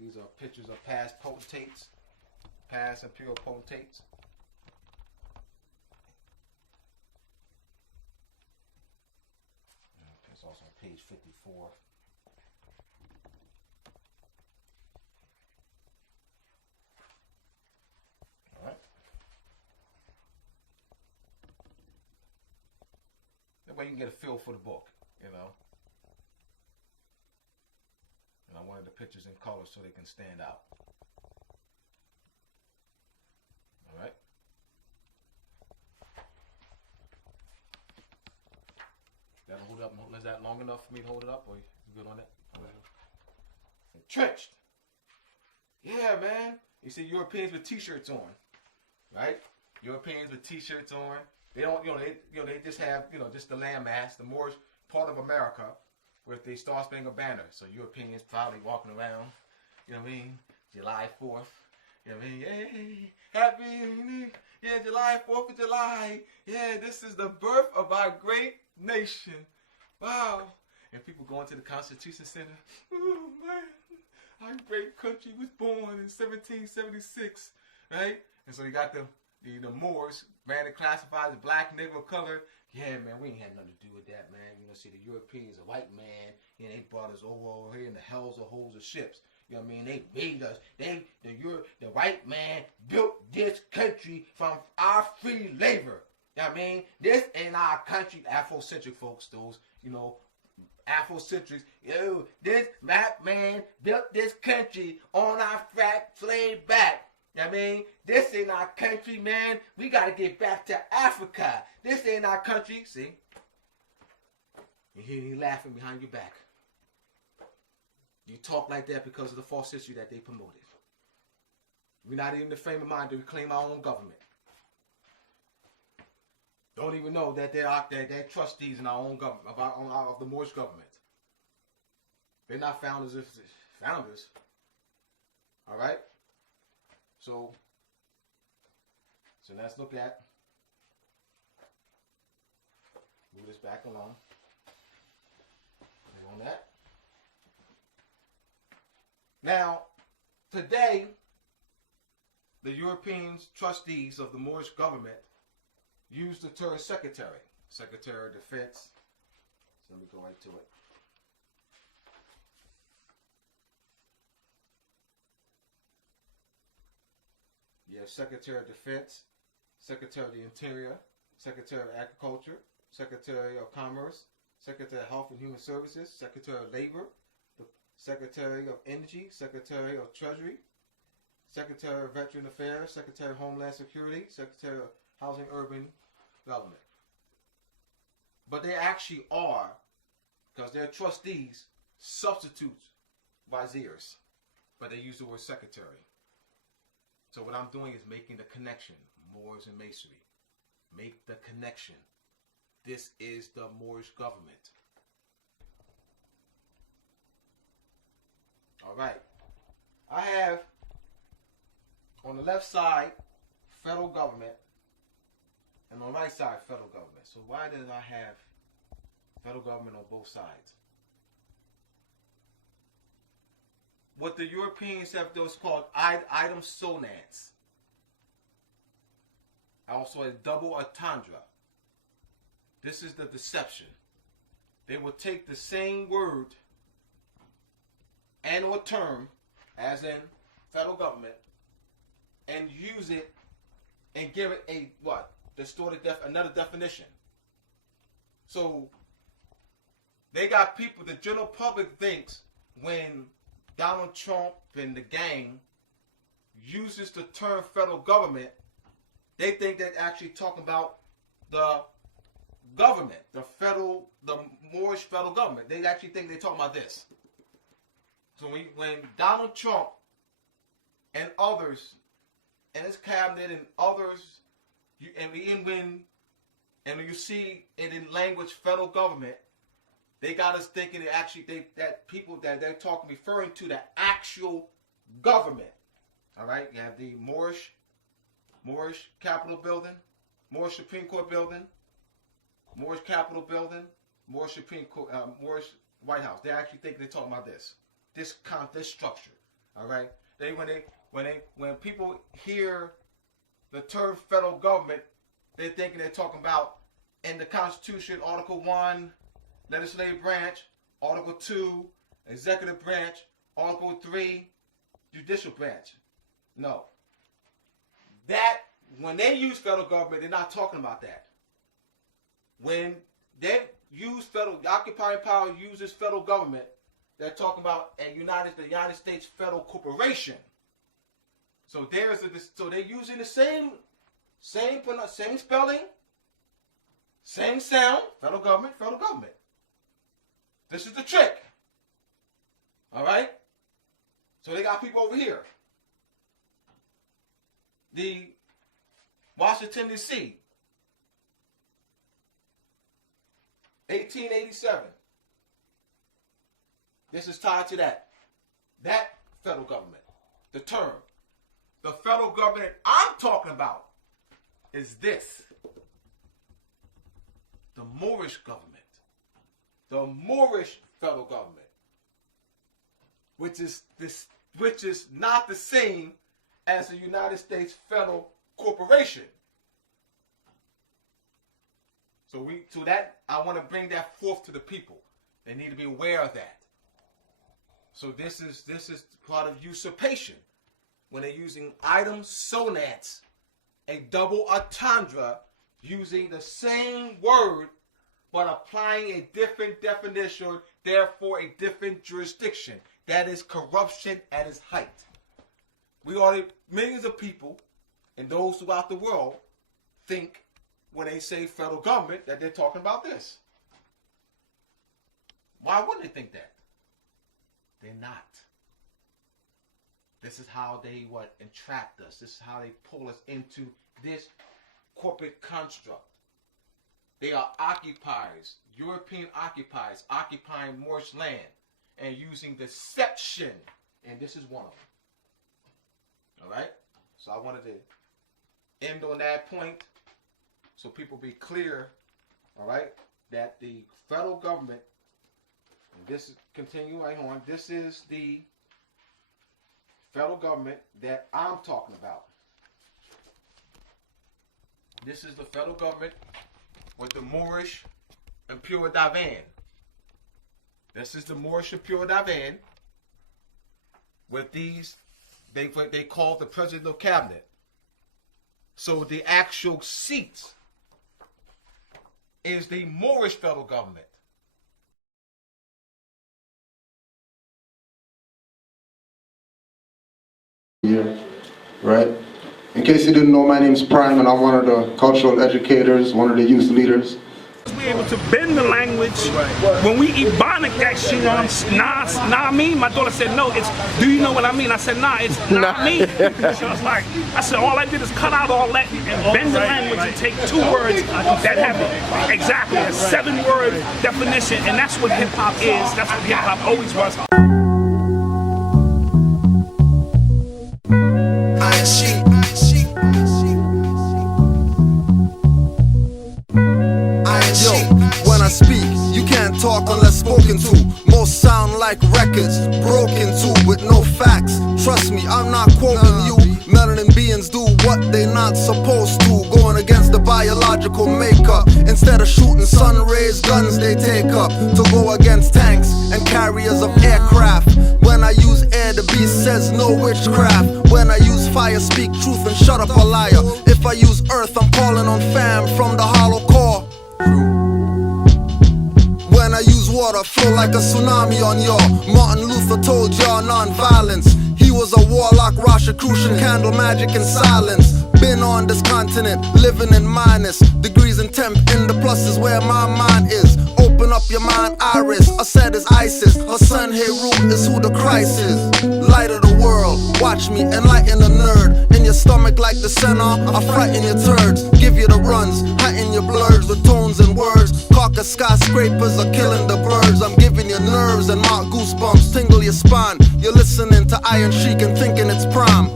These are pictures of past potentates, past imperial potentates. It's also on page 54. All right. That way you can get a feel for the book, And I wanted the pictures in color so they can stand out. All right. That'll hold up. Is that long enough for me to hold it up, or you good on that? All right. Entrenched. Yeah, man. You see Europeans with T-shirts on, right? Europeans with T-shirts on. They don't, they just have, just the landmass, the Moorish part of America, where they Star Spangled Banner. So Europeans probably walking around, July 4th, You know what I mean? Hey, happy, yeah, July, 4th of July. Yeah, this is the birth of our great nation. Wow. And people going to the Constitution Center. Oh, man, our great country was born in 1776, right? And so you got the Moors, man, that classified as black, nigger, of color. Yeah, man, we ain't had nothing to do with that, man. You know, see, the Europeans, a white man, you know, they brought us over here in the hells of holes of ships. You know what I mean? They made us. The white man built this country from our free labor. You know what I mean? This ain't our country. Afrocentric folks, those, you know, Afrocentrics. Yo, this black man built this country on our fat slave back. You know what I mean? This ain't our country, man. We got to get back to Africa. This ain't our country. See? You hear me laughing behind your back. You talk like that because of the false history that they promoted. We're not even in the frame of mind to reclaim our own government. Don't even know that they're trustees in our own government, of the Moorish government. They're not founders. All right? So let's look at, move this back along. Click on that. Now, today, the European trustees of the Moorish government use the term secretary. Secretary of Defense. So let me go right to it. You have Secretary of Defense, Secretary of the Interior, Secretary of Agriculture, Secretary of Commerce, Secretary of Health and Human Services, Secretary of Labor, the Secretary of Energy, Secretary of Treasury, Secretary of Veteran Affairs, Secretary of Homeland Security, Secretary of Housing Urban Development. But they actually are, because they're trustees, substitute viziers, but they use the word secretary. So what I'm doing is making the connection, Moors and Masonry. Make the connection. This is the Moorish government. All right. I have on the left side federal government and on the right side federal government. So why did I have federal government on both sides? What the Europeans have those called item sonance. Also a double entendre. This is the deception. They will take the same word and or term, as in federal government, and use it and give it a what? Distorted another definition. So they got people, the general public thinks when Donald Trump and the gang uses the term federal government, they think they're actually talking about the government, the Moorish federal government. They actually think they're talking about this. So when Donald Trump and others, and his cabinet and others, when you see it in language federal government, they got us thinking that people that they're talking, referring to the actual government. All right, you have the Moorish Capitol building, Moorish Supreme Court building, Moorish Capitol building, Moorish Supreme Court, Moorish White House. They actually think they're talking about this structure. All right, when people hear the term federal government, they're thinking they're talking about in the Constitution, Article 1. Legislative branch, Article 2, executive branch, Article 3, judicial branch. No. That, when they use federal government, they're not talking about that. When they use the occupying power uses federal government, they're talking about the United States Federal Corporation. So so they're using the same spelling, same sound, federal government. This is the trick. All right? So they got people over here. The Washington, D.C., 1887. This is tied to that federal government. The term. The federal government I'm talking about is this. The Moorish government. The Moorish federal government. Which is not the same as the United States Federal Corporation. So that I want to bring that forth to the people. They need to be aware of that. So this is part of usurpation. When they're using item sonance, a double entendre, using the same word but applying a different definition, therefore a different jurisdiction. That is corruption at its height. Millions of people and those throughout the world think when they say federal government that they're talking about this. Why wouldn't they think that? They're not. This is how they entrap us. This is how they pull us into this corporate construct. They are occupiers, European occupiers, occupying Moorish land and using deception. And this is one of them. All right? So I wanted to end on that point so people be clear, all right, that the federal government, and this is continue right on, this is the federal government that I'm talking about. This is the federal government with the Moorish and pure Divan. This is the Moorish and pure Divan with these, they call the presidential cabinet. So the actual seat is the Moorish federal government. Yeah, right. In case you didn't know, my name's Prime, and I'm one of the cultural educators, one of the youth leaders. We're able to bend the language. When we Ebonic that shit on, nah, me. My daughter said, no, it's, do you know what I mean? I said, nah, it's not me. So it's like, I said, all I did is cut out all that and bend the language and take two words that have exactly a 7-word definition, and that's what hip hop is. That's what hip hop always was. Talk unless spoken to. Most sound like records, broken too, with no facts. Trust me, I'm not quoting you. Melanin beings do what they not supposed to, going against the biological makeup. Instead of shooting sun rays, guns they take up to go against tanks and carriers of aircraft. When I use air, the beast says no witchcraft. When I use fire, speak truth and shut up a liar. If I use earth, I'm calling on fam from the hollow core. When I use water, flow like a tsunami on y'all. Martin Luther told y'all non-violence. He was a warlock, Rosicrucian, candle magic and silence. Been on this continent, living in minus degrees and temp in the plus is where my mind is. Open up your mind, Iris. Assad is ISIS. Her son Heru is who the Christ is. Light of the world, watch me enlighten a nerd. In your stomach like the center, I frighten your turds. Give you the runs, heighten your blurs with tones and words. Caucus skyscrapers are killing the birds. I'm giving you nerves and mark goosebumps, tingle your spine. You're listening to Iron Sheik and thinking it's prime.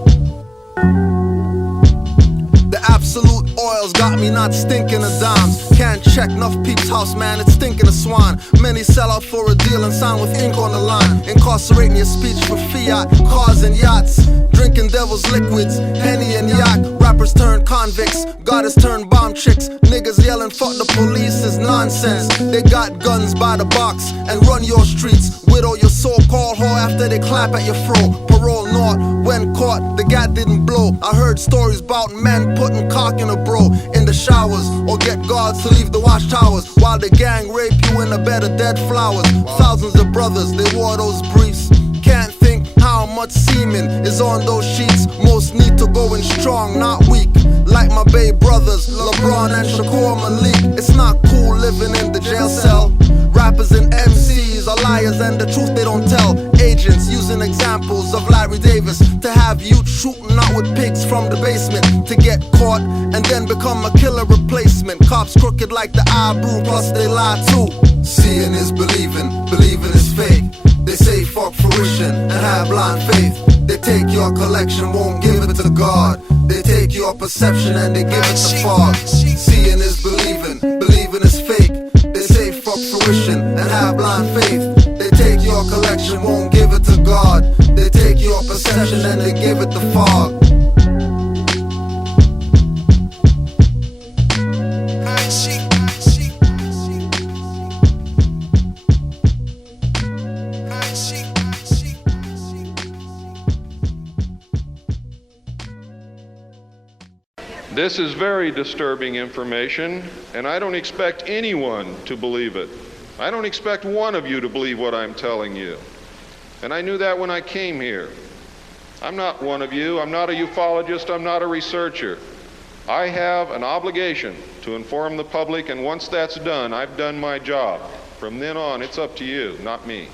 The absolute oils got me not stinking of dimes. Can't check enough peeps house, man, it's stinking of swine. Many sell out for a deal and sign with ink on the line. Incarcerating your speech for fiat, cars and yachts. Drinking devil's liquids, Henny and yak. Rappers turn convicts, goddess turn bomb chicks. Niggas yelling fuck the police is nonsense. They got guns by the box and run your streets. Widow your so-called whore after they clap at your fro. Parole naught, when caught, the gat didn't blow. I heard stories about men putting cock in a bro in the showers, or get guards to leave the watchtowers while the gang rape you in a bed of dead flowers. Thousands of brothers, they wore those briefs. Can't think how much semen is on those sheets. Most need to go in strong, not weak. Like my Bay brothers, LeBron and Shakur Malik. It's not cool living in the jail cell. Rappers and MCs are liars and the truth they don't tell. Agents using examples of Larry Davis to have youth shooting out with pigs from the basement to get caught and then become a killer replacement. Cops crooked like the eyebrow, plus they lie too. Seeing is believing, believing is fake. They say fuck fruition and have blind faith. They take your your collection, won't give it to God. They take your perception and they give it to fog. Seeing is believing, believing is fake. They say fuck fruition and have blind faith. They take your collection, won't give it to God. They take your perception and they give it to fog. This is very disturbing information, and I don't expect anyone to believe it. I don't expect one of you to believe what I'm telling you. And I knew that when I came here. I'm not one of you. I'm not a ufologist. I'm not a researcher. I have an obligation to inform the public, and once that's done, I've done my job. From then on, it's up to you, not me.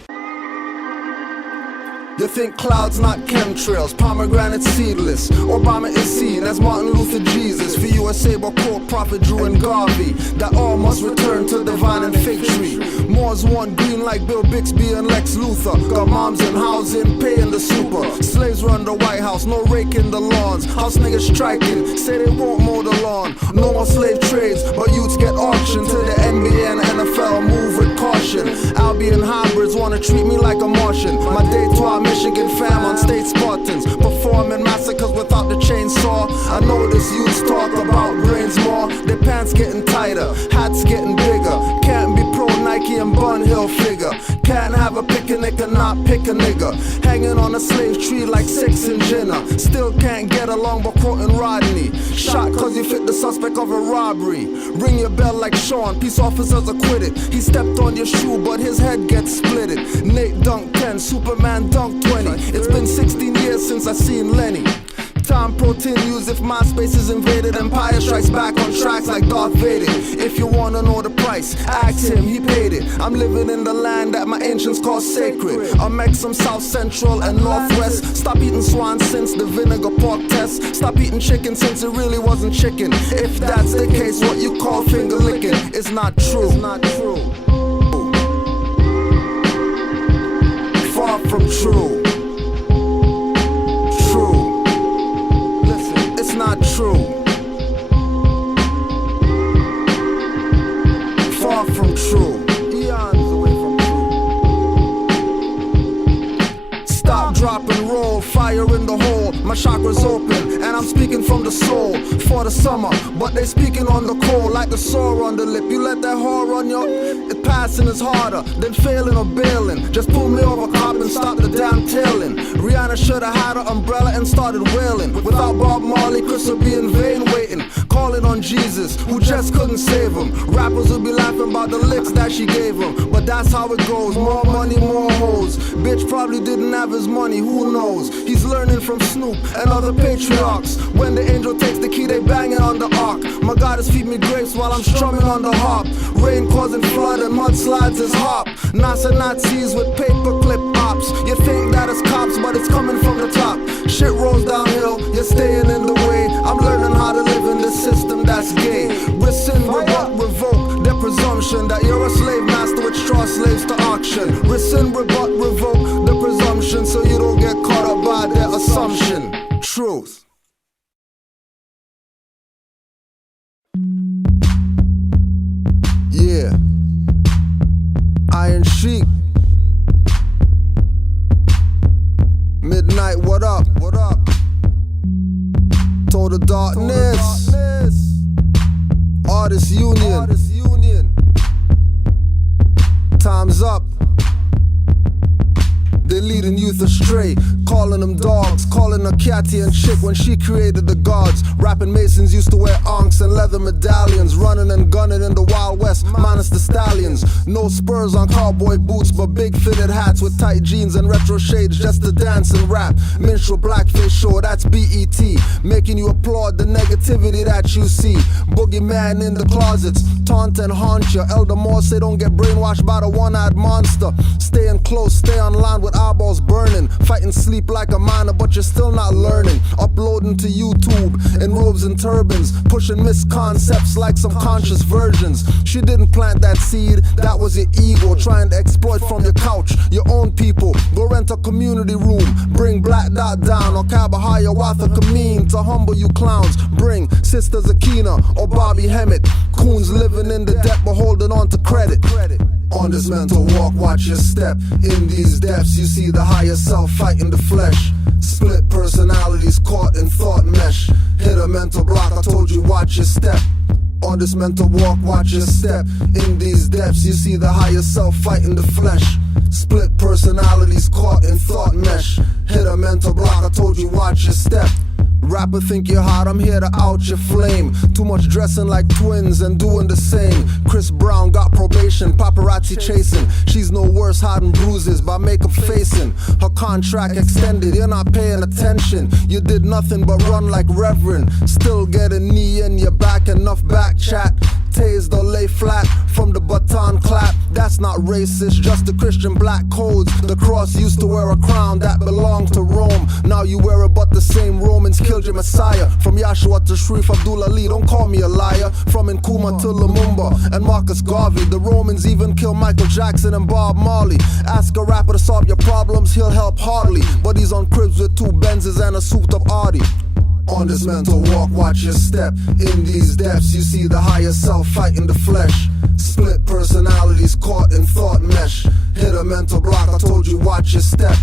You think clouds not chemtrails, pomegranate seedless. Obama is seen as Martin Luther Jesus. For USA, but quote Prophet Drew and Garvey, that all must return to Divan and fig tree. Moors want green like Bill Bixby and Lex Luthor. Got moms in housing, paying the super. Slaves run the White House, no raking the lawns. House niggas striking, say they won't mow the lawn. No more slave trades, but youths get auctioned to the NBA and NFL. Move with caution. Albion hybrids wanna treat me like a Martian. My day 12 Michigan fam on state Spartans, performing massacres without the chainsaw. I notice youths talk about brains more. Their pants getting tighter, hats getting bigger. Can't be pro Nike and Bun Hill figure. Can't have a picnic and not pick a nigga. Hanging on a slave tree like Six and Jenna. Still can't get along but quoting Rodney. Shot cause you fit the suspect of a robbery. Ring your bell like Sean, peace officers acquitted. He stepped on your shoe but his head gets splitted. Nate dunked 10, Superman dunked 20. It's been 16 years since I seen Lenny. Time continues if MySpace is invaded. Empire strikes back on tracks like Darth Vader. If you wanna know the price, ask him, he paid it. I'm living in the land that my ancients call sacred. I make some South Central and Northwest. Stop eating swan since the vinegar pork test. Stop eating chicken since it really wasn't chicken. If that's the case, what you call finger licking is not true. It's not true. Far from true. It's not true. Far from true. Eons away from true. Stop, drop, and roll. Fire in the hole. My chakras open, and I'm speaking from the soul. For the summer, but they speaking on the cold like the sore on the lip. You let that whore on your... It passing is harder than failing or bailing. Just pull me over cop and stop the damn tailing. Rihanna shoulda had her umbrella and started wailing. Without Bob Marley, Chris would be in vain waiting. Calling on Jesus, who just couldn't save him. Rappers would be laughing about the licks that she gave him. But that's how it goes, more money, more hoes. Bitch probably didn't have his money, who knows? He's learning from Snoop and other patriarchs. When the angel takes the key, they banging on the ark. My goddess feed me grapes while I'm strumming on the harp. Rain causing flood and mudslides is hop. NASA Nazis with paperclip ops. You think that it's cops, but it's coming from the top. Shit rolls downhill, you're staying in the way. I'm learning how to live in this system that's gay. Rescind, rebut, revoke their presumption that you're a slave master with straw slaves to auction. Rescind, rebut, revoke the presumption so you don't get caught up by their assumption. Truth. Yeah. Iron Sheik. Midnight, what up? What up? Total Darkness. Artist Union. Time's up. They're leading youth astray, calling them dogs, calling her catty and chick when she created the gods. Rapping Masons used to wear ankhs and leather medallions, running and gunning in the Wild West, minus the stallions. No spurs on cowboy boots, but big fitted hats with tight jeans and retro shades just to dance and rap. Minstrel blackface show, that's BET, making you applaud the negativity that you see. Boogeyman in the closets, taunt and haunt you. Elder Moore say don't get brainwashed by the one-eyed monster. Staying close, stay on line with eyeballs burning, fighting sleep sleep like a miner, but you're still not learning. Uploading to YouTube in robes and turbans, pushing misconcepts like some conscious virgins. She didn't plant that seed, that was your ego, trying to exploit from your couch your own people. Go rent a community room, bring Black Dot down, or Kabahaya Watha Kameen to humble you clowns. Bring Sister Zakina or Bobby Hemmett, coons living in the debt but holding on to credit. On this mental walk, watch your step. In these depths, you see the higher self fighting the flesh. Split personalities caught in thought mesh. Hit a mental block, I told you, watch your step. On this mental walk, watch your step. In these depths, you see the higher self fighting the flesh. Split personalities caught in thought mesh. Hit a mental block, I told you, watch your step. Rapper think you're hot, I'm here to out your flame. Too much dressing like twins and doing the same. Chris Brown got probation, paparazzi chasing. She's no worse hiding bruises by makeup facing. Her contract extended, you're not paying attention. You did nothing but run like Reverend. Still get a knee in your back, enough back chat. Tased or lay flat from the baton clap. That's not racist, just the Christian black codes. The cross used to wear a crown that belonged to Rome. Now you wear it, but the same Romans killed your Messiah. From Yahshua to Sharif Abdullah Lee, don't call me a liar. From Nkrumah to Lumumba and Marcus Garvey. The Romans even killed Michael Jackson and Bob Marley. Ask a rapper to solve your problems, he'll help hardly. But he's on cribs with 2 Benzes and a souped up Audi. On this mental walk, watch your step. In these depths, you see the higher self fighting the flesh. Split personalities caught in thought mesh. Hit a mental block, I told you, watch your step.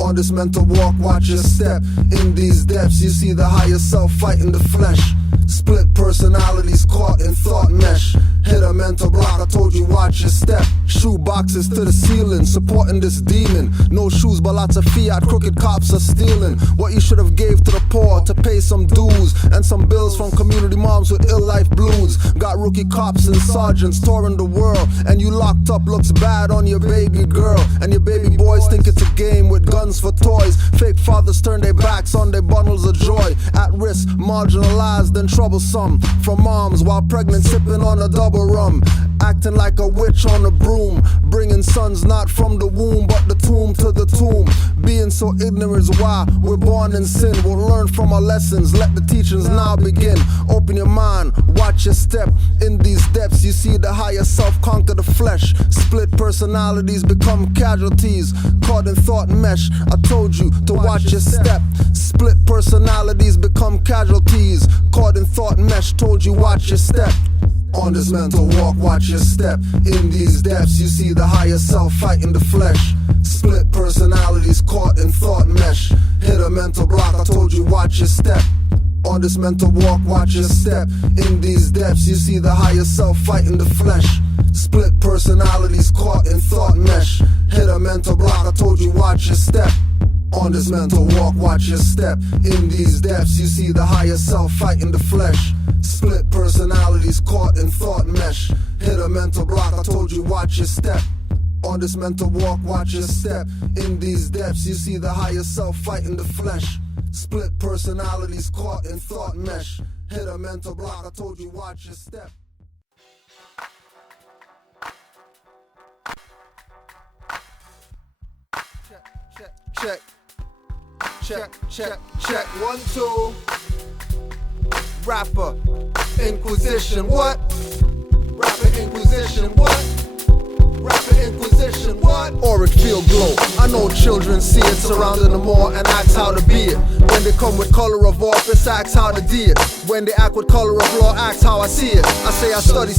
On this mental walk, watch your step. In these depths, you see the higher self fighting the flesh. Split personalities caught in thought mesh. Hit a mental block, I told you, watch your step. Shoe boxes to the ceiling, supporting this demon. No shoes but lots of fiat, crooked cops are stealing. What you should have gave to the poor to pay some dues. And some bills from community moms with ill life blues. Got rookie cops and sergeants touring the world. And you locked up, looks bad on your baby girl. And your baby boys think it's a game with guns for toys. Fake fathers turn their backs on their bundles of joy. At risk, marginalized and troublesome. From moms while pregnant sipping on a double rum. Acting like a witch on a broom. Bringing sons not from the womb but the tomb to the tomb. Being so ignorant is why we're born in sin. We'll learn from our lessons, let the teachings now begin. Open your mind, watch your step. In these depths you see the higher self conquer the flesh. Split personalities become casualties. Caught in thought mesh, I told you to watch your step. Split personalities become casualties. Caught in thought mesh, told you watch your step. On this mental walk, watch your step. In these depths, you see the higher self fighting the flesh. Split personalities caught in thought mesh. Hit a mental block, I told you, watch your step. On this mental walk, watch your step. In these depths, you see the higher self fighting the flesh. Split personalities caught in thought mesh. Hit a mental block, I told you, watch your step. On this mental walk, watch your step. In these depths, you see the higher self fighting the flesh. Split personalities caught in thought mesh. Hit a mental block, I told you, watch your step. On this mental walk, watch your step. In these depths, you see the higher self fighting the flesh. Split personalities caught in thought mesh. Hit a mental block, I told you, watch your step. Check. Check. 1, 2. Rapper Inquisition, what? Rapper Inquisition, what? Rapper Inquisition, what? Auric field glow. I know children see it surrounding them all and ask how to be it. When they come with color of office, ask how to do it. When they act with color of law, ask how I see it. I say I study,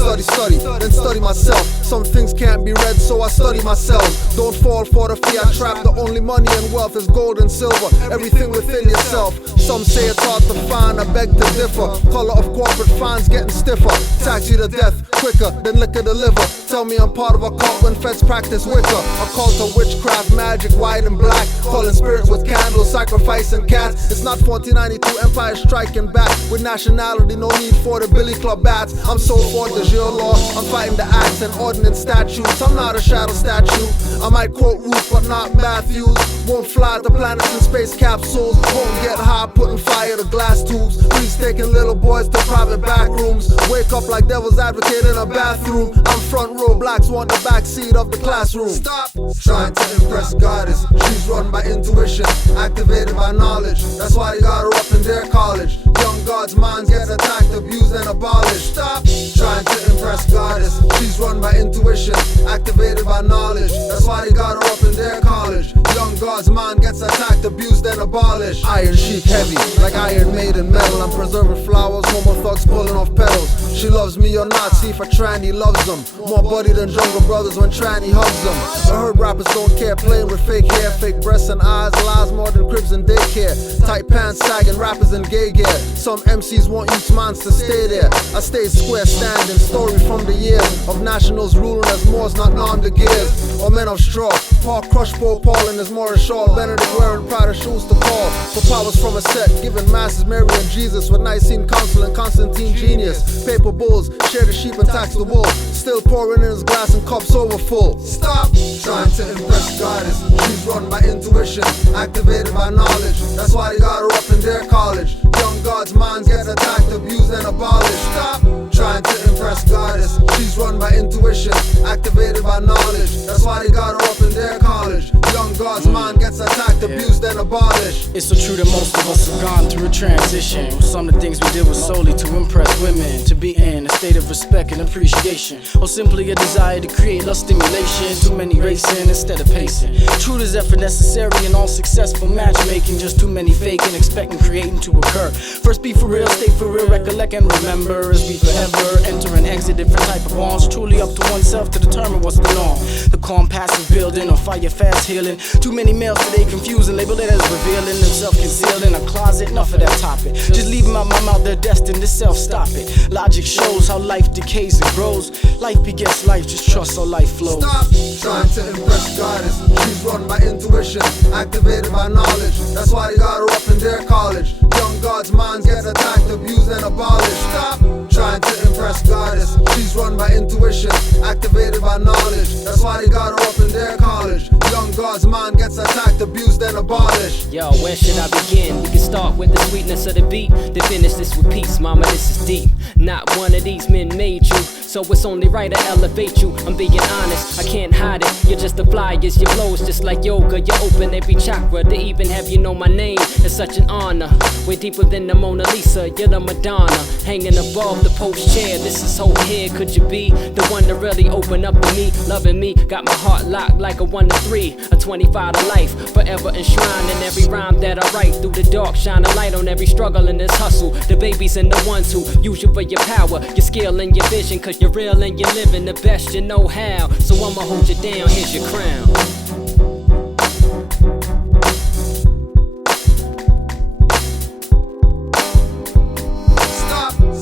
then study myself. Some things can't be read, so I study myself. Don't fall for the fiat trap. The only money and wealth is gold and silver. Everything within yourself. Some say it's hard to find, I beg to differ. Color of corporate fines getting stiffer. Tax you to death quicker than liquor to liver. Tell me I'm part of a cult when feds practice Wicca. A cult of witchcraft, magic, white and black. Calling spirits with candles, sacrificing cats. It's not 1492, Empire striking back. With nationality, no need for the Billy Club bats. I'm so for the jail law, I'm fighting the acts and ordinance statutes. I'm not a shadow statue. I might quote Ruth, but not Matthews. Won't fly to planets in space capsules. Won't get high, putting fire to glass tubes. Please taking little boys to private back rooms. Wake up like devil's advocate in a bathroom. I'm front row, blacks want the back backseat of the classroom. Stop trying to impress goddess. She's run by intuition, activated by knowledge. That's why they got her up in their college. Young gods' minds get attacked, abused, and abolished. Stop trying to impress goddess. She's run by intuition, activated by knowledge. That's why they got her up in their college. Young gods' mind gets attacked, abused, and abolished. Iron sheep heavy, like Iron Maiden metal. I'm preserving flowers, homo thugs pulling off petals. She loves me or not, see if a tranny loves them. More buddy than Jungle Brothers when tranny hugs them. I heard rappers don't care, playing with fake hair, fake breasts and eyes, lies more than cribs and daycare. Tight pants sagging, rappers in gay gear. Some MCs want youth minds to stay there. I stay square standing, story from the years of nationals ruling as Moors, not non the gears. Or men of straw, Paul Crush, Paul and his Moorish Shaw. Benedict wearing Prada shoes to call for powers from a set, giving masses Mary and Jesus with Nicene Council and Constantine genius. Paper bulls, share the sheep and tax the wolves. Still pouring in his glass and cups over full. Stop trying to impress goddess. She's run by intuition, activated by knowledge. That's why they got her up in their college. Young gods' minds get attacked, abused, and abolished. Stop trying to impress goddess. She's run by intuition, activated by knowledge. That's why they got her up in their college. Young gods' mind gets attacked, abused, and abolished. It's so true that most of us have gone through a transition. Some of the things we did was solely to impress women, to be in a state of respect and appreciation, or simply a desire to create lust stimulation. Too many racing instead of pacing. True, there's effort necessary in all successful matchmaking. Just too many faking, expecting creating to occur. First be for real, stay for real, recollect and remember. As we forever enter and exit different type of bonds. Truly up to oneself to determine what's the norm. The calm passive building or fire fast healing. Too many males today confusing, labeled it as revealing themselves concealed in a closet. Enough of that topic. Just leave them out my mouth, they're destined to self-stop it. Logic shows how life decays and grows. Life begets life, just trust how life flows. Stop trying to impress goddess. She's run by intuition, activated by knowledge. That's why they got her up in their college. Young gods' minds get attacked, abused, and abolished. Stop trying to impress goddess. She's run by intuition, activated by knowledge. That's why they got her up in their college. Young gods' mind gets attacked, abused, and abolished. Yo, where should I begin? We can start with the sweetness of the beat, then finish this with peace. Mama, this is deep. Not one of these men made you, so it's only right to elevate you. I'm being honest, I can't hide it. You're just the flyers, your flows just like yoga. You open every chakra to even have you know my name. It's such an honor. Way deeper than the Mona Lisa, you're the Madonna. Hanging above the post chair, this is hope here. Could you be the one to really open up to me? Loving me, got my heart locked like a 1 to 3. A 25 to life, forever enshrined in every rhyme that I write. Through the dark, shine a light on every struggle and this hustle. The babies and the ones who use you for your power, your skill and your vision. Cause you're real and you're living the best you know how. So I'ma hold you down, here's your crown.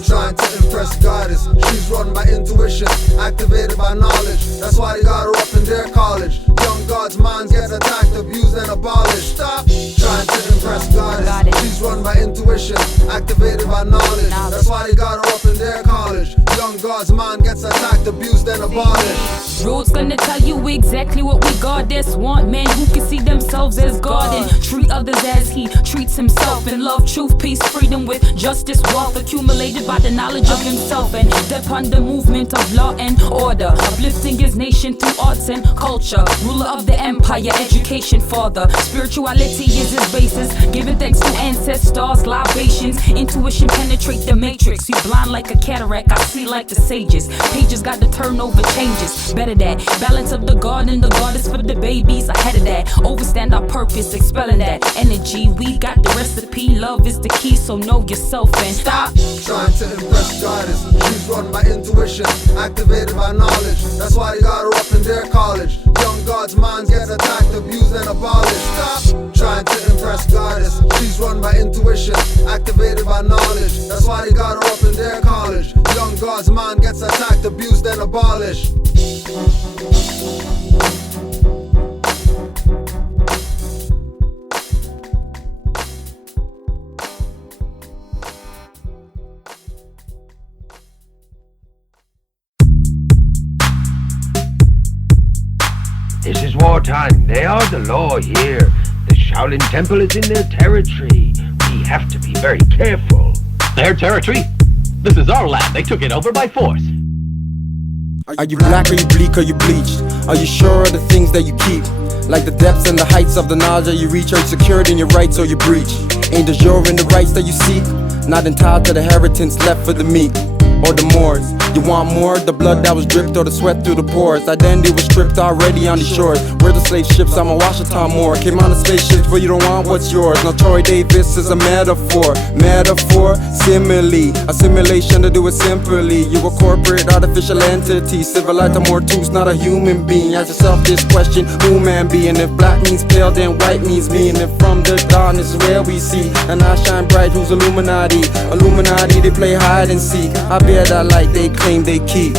Trying to impress goddess. She's run by intuition, activated by knowledge. That's why they got her up in their college. Young gods' minds get attacked, abused, and abolished. Stop trying to impress goddess. She's run by intuition, activated by knowledge. That's why they got her up in their college. Young gods' mind gets attacked, abused, and abolished. Rules gonna tell you exactly what we goddess want. Men who can see themselves as God and treat others as he treats himself. In love, truth, peace, freedom with justice, wealth accumulated by the knowledge of himself. And upon the movement of law and order, uplifting his nation through arts and culture. Ruler of the empire, education father. Spirituality is his basis. Giving thanks to ancestors, libations. Intuition penetrate the matrix. You blind like a cataract, I see like the sages. Pages got to turn over changes. Better that. Balance of the garden, the goddess for the babies. Ahead of that. Overstand our purpose, expelling that energy. We got the recipe. Love is the key, so know yourself and stop trying to impress goddess. She's run by intuition, activated by knowledge. That's why they got her up in their college. Young gods' minds get attacked, abused, and abolished. Stop trying to impress goddess. She's run by intuition, activated by knowledge. That's why they got her up in their college. Young gods' mind gets attacked, abused, and abolished. This is wartime. They are the law here. The Shaolin Temple is in their territory. We have to be very careful. Their territory? This is our land. They took it over by force. Are you black, are you bleak, are you bleached? Are you sure of the things that you keep? Like the depths and the heights of the knowledge that you reach. Are you secured in your rights or you breach? Ain't the jure in the rights that you seek? Not entitled to the inheritance left for the meek or the Moors. You want more? The blood that was dripped or the sweat through the pores. Identity was stripped already on the shores. We're the slave ships, I'm a Washington Moore. Came on the spaceships, but you don't want what's yours. No, Troy Davis is a metaphor. Metaphor, simile. A simulation to do it simply. You a corporate, artificial entity. Civilized to more tools, not a human being. Ask yourself this question, who man be? And if black means pale, then white means me. And if from the darkness is where we see, and I shine bright, who's Illuminati? Illuminati, they play hide and seek. I bear that light they claim they keep.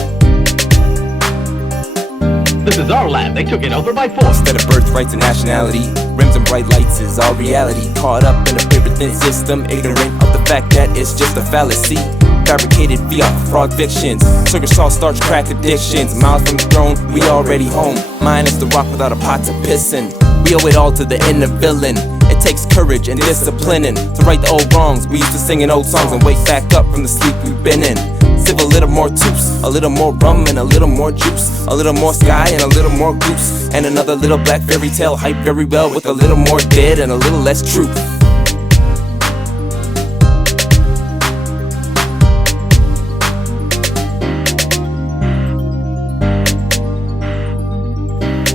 This is our land, they took it over by force. Instead of birthrights and nationality, rims and bright lights is our reality. Caught up in a paper thin system, ignorant of the fact that it's just a fallacy. Fabricated via fraud fictions, sugar, salt, starch, crack addictions. Miles from the throne, we already home. Mine is the rock without a pot to piss in. We owe it all to the inner villain. It takes courage and disciplining to right the old wrongs. We used to sing in old songs and wake back up from the sleep we've been in. Sip a little more juice, a little more rum and a little more juice, a little more sky and a little more goose, and another little black fairy tale hyped very well with a little more dead and a little less truth.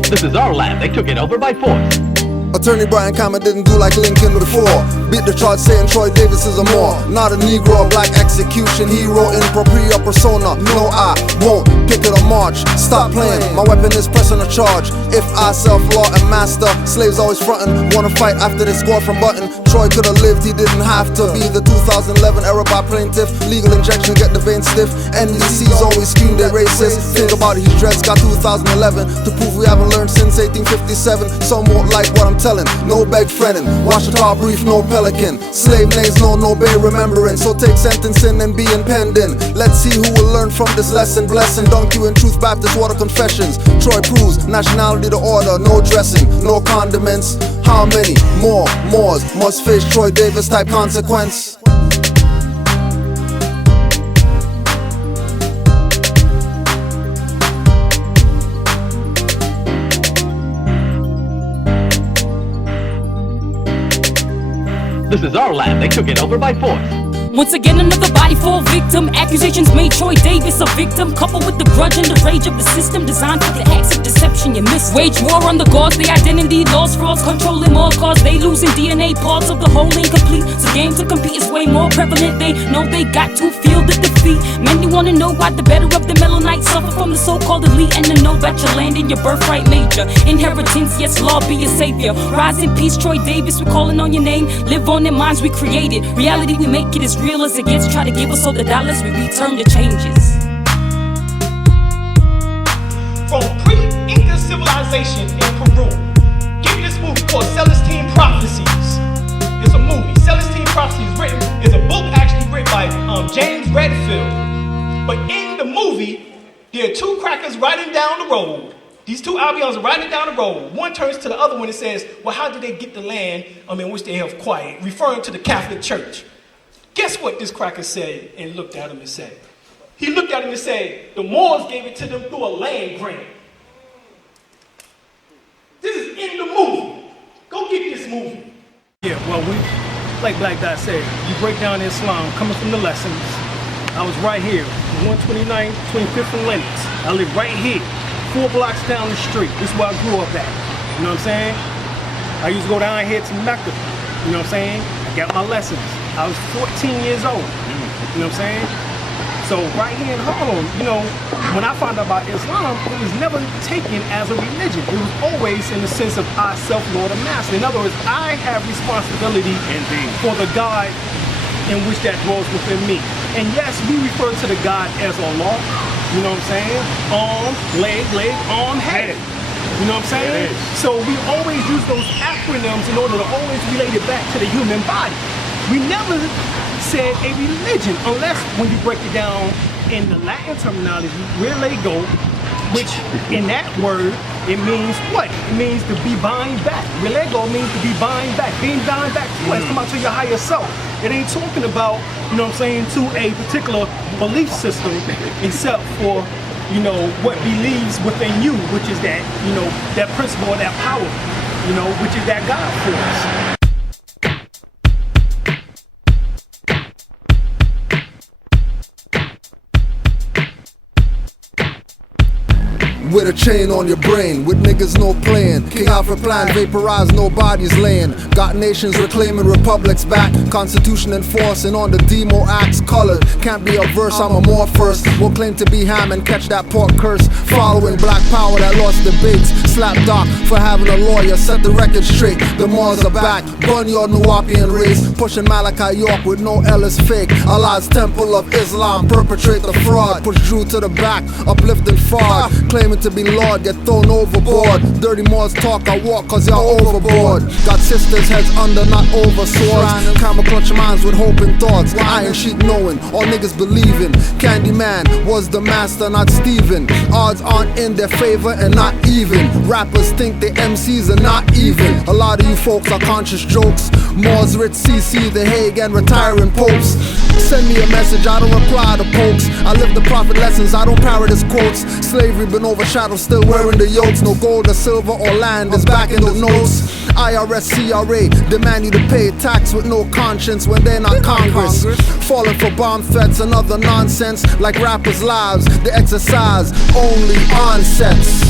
This is our land, they took it over by force. Attorney Brian Cameron didn't do like Lincoln before. Beat the charge saying Troy Davis is a Moor. Not a Negro, a black execution hero in propria persona. No, I won't pick it or march. Stop playing, my weapon is pressing a charge. If I self-law and master, slaves always frontin'. Wanna fight after they score from Button. Troy could've lived, he didn't have to be the 2011 era by plaintiff. Legal injection, get the vein stiff. NBC's always scream they racist. Think about it, his dreads got 2011 to prove we haven't learned since 1857. Some won't like what I'm telling, no beg friendin'. Washita brief, no pelican. Slave names, no Bay remembering. So take sentencing and be impending. Let's see who will learn from this lesson. Blessing, Donkey and Truth Baptist Water Confessions. Troy proves nationality to order, no dressing, no condiments. How many more Moors must face Troy Davis type consequence? This is our land, they took it over by force. Once again, another body fall victim. Accusations made Troy Davis a victim, coupled with the grudge and the rage of the system designed for the acts of deception you missed. Wage war on the gods, the identity lost, frauds controlling more cause. They losing DNA, parts of the whole incomplete. So game to compete is way more prevalent. They know they got to feel the defeat. Many wanna know why the better of the Melanites suffer from the so-called elite, and to know that your land and your birthright major. Inheritance, yes, law be your savior. Rise in peace, Troy Davis, we're calling on your name. Live on in minds we created. Reality we make it as real as it gets. Try to give us all the dollars, we return the changes. From pre-Inca civilization in Peru, give me this movie called Celestine Prophecies. It's a movie. Celestine Prophecies is a book actually written by James Redfield. But in the movie, there are two crackers riding down the road. These two Albions are riding down the road. One turns to the other one and says, well, how did they get the land in which they have quiet? Referring to the Catholic Church. Guess what this cracker said and looked at him and said? He looked at him and said, the Moors gave it to them through a land grant. This is in the movie. Go get this movie. Yeah, well, like Black Dot said, you break down Islam coming from the lessons. I was right here, 129, 25th and Lenox. I live right here, 4 blocks down the street. This is where I grew up at. You know what I'm saying? I used to go down here to Mecca. You know what I'm saying? I got my lessons. I was 14 years old. You know what I'm saying? So right here in Harlem, you know, when I found out about Islam, it was never taken as a religion. It was always in the sense of I self-lord and master. In other words, I have responsibility for the God in which that dwells within me. And yes, we refer to the God as Allah. You know what I'm saying? Arm, leg, arm, head. You know what I'm saying? So we always use those acronyms in order to always relate it back to the human body. We never said a religion, unless when you break it down in the Latin terminology, relego, which in that word, it means what? It means to be bind back. Relego means to be bind back. Being bind back to what? It's come out to your higher self. It ain't talking about, you know what I'm saying, to a particular belief system, except for you know, what believes within you, which is that, you know, that principle, that power, you know, which is that God force. With a chain on your brain, with niggas no playing. King Alfred plan, vaporize, nobody's laying. Got nations reclaiming republics back. Constitution enforcing on the demo acts colored. Can't be a verse, I'm a more first. Will claim to be ham and catch that pork curse. Following black power that lost debates. Slap Doc for having a lawyer, set the record straight. The Moors are back, burn your Nuwapian race. Pushing Malachi York with no Ellis fake. Allah's temple of Islam, perpetrate the fraud. Push Drew to the back, uplifting fraud. Claiming to be Lord, get thrown overboard. Dirty Moors talk, I walk cause y'all overboard. Got sisters heads under, not over swords. Camera clutch minds with hope and thoughts. Iron sheet knowing, all niggas believing. Candyman was the master, not Steven. Odds aren't in their favor and not even. Rappers think the MCs are not even. A lot of you folks are conscious jokes. Moors, Rich, CC, The Hague, and retiring popes. Send me a message, I don't reply to pokes. I live the prophet lessons, I don't parrot quotes. Slavery been overshadowed, still wearing the yokes. No gold or silver or land is back in the notes. IRS, CRA, demand you to pay tax with no conscience when they're not Congress. Falling for bomb threats and other nonsense. Like rappers' lives, they exercise only onsets.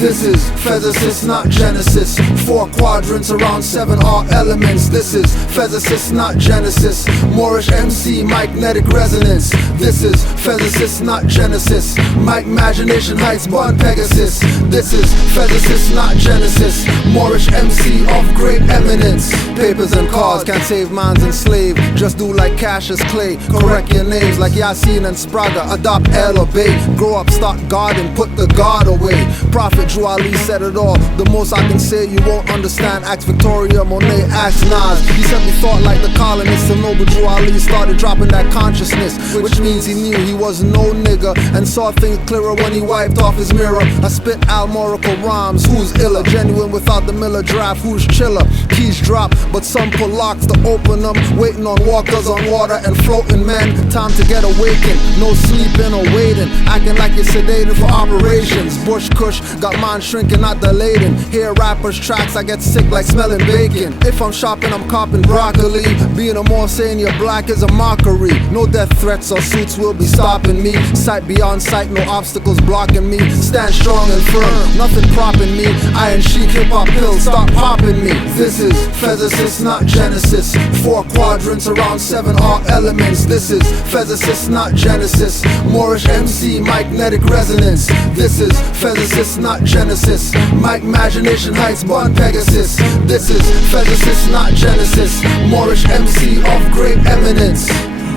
This is physicist, not Genesis. 4 quadrants around 7 are elements. This is physicist, not Genesis. Moorish MC, magnetic resonance. This is physicist, not Genesis. Mike Imagination Heights, born Pegasus. This is physicist, not Genesis. Moorish MC of great eminence. Papers and cars can't save minds enslaved. Just do like Cassius Clay. Correct your names like Yasin and Spraga. Adopt El or Bay. Grow up, start garden, put the God away. Prophet Drew Ali said it all. The most I can say you won't understand. Ask Victoria, Monet, ask Nas. He said we thought like the colonists. And Noble Drew Ali started dropping that consciousness, which means he knew he was no nigga and saw things clearer when he wiped off his mirror. I spit almorical rhymes. Who's iller? Genuine without the Miller draft. Who's chiller? Keys drop, but some pull locks to open them. Waiting on walkers on water and floating men. Time to get awakened. No sleeping or waiting. Acting like you're sedated for operations. Bush Kush got mind shrinking, not dilating. Hear rappers' tracks, I get sick like smelling bacon. If I'm shopping, I'm copping broccoli. Being a Moor saying you're black is a mockery. No death threats or suits will be stopping me. Sight beyond sight, no obstacles blocking me. Stand strong and firm, nothing propping me. Iron chic hip-hop pills, start popping me. This is physicist, not Genesis. 4 quadrants around 7 are elements. This is physicist, not Genesis. Moorish MC, magnetic resonance. This is physicist, not Genesis. Mike Imagination Heights, born Pegasus. This is physicist, not Genesis. Moorish MC of great eminence.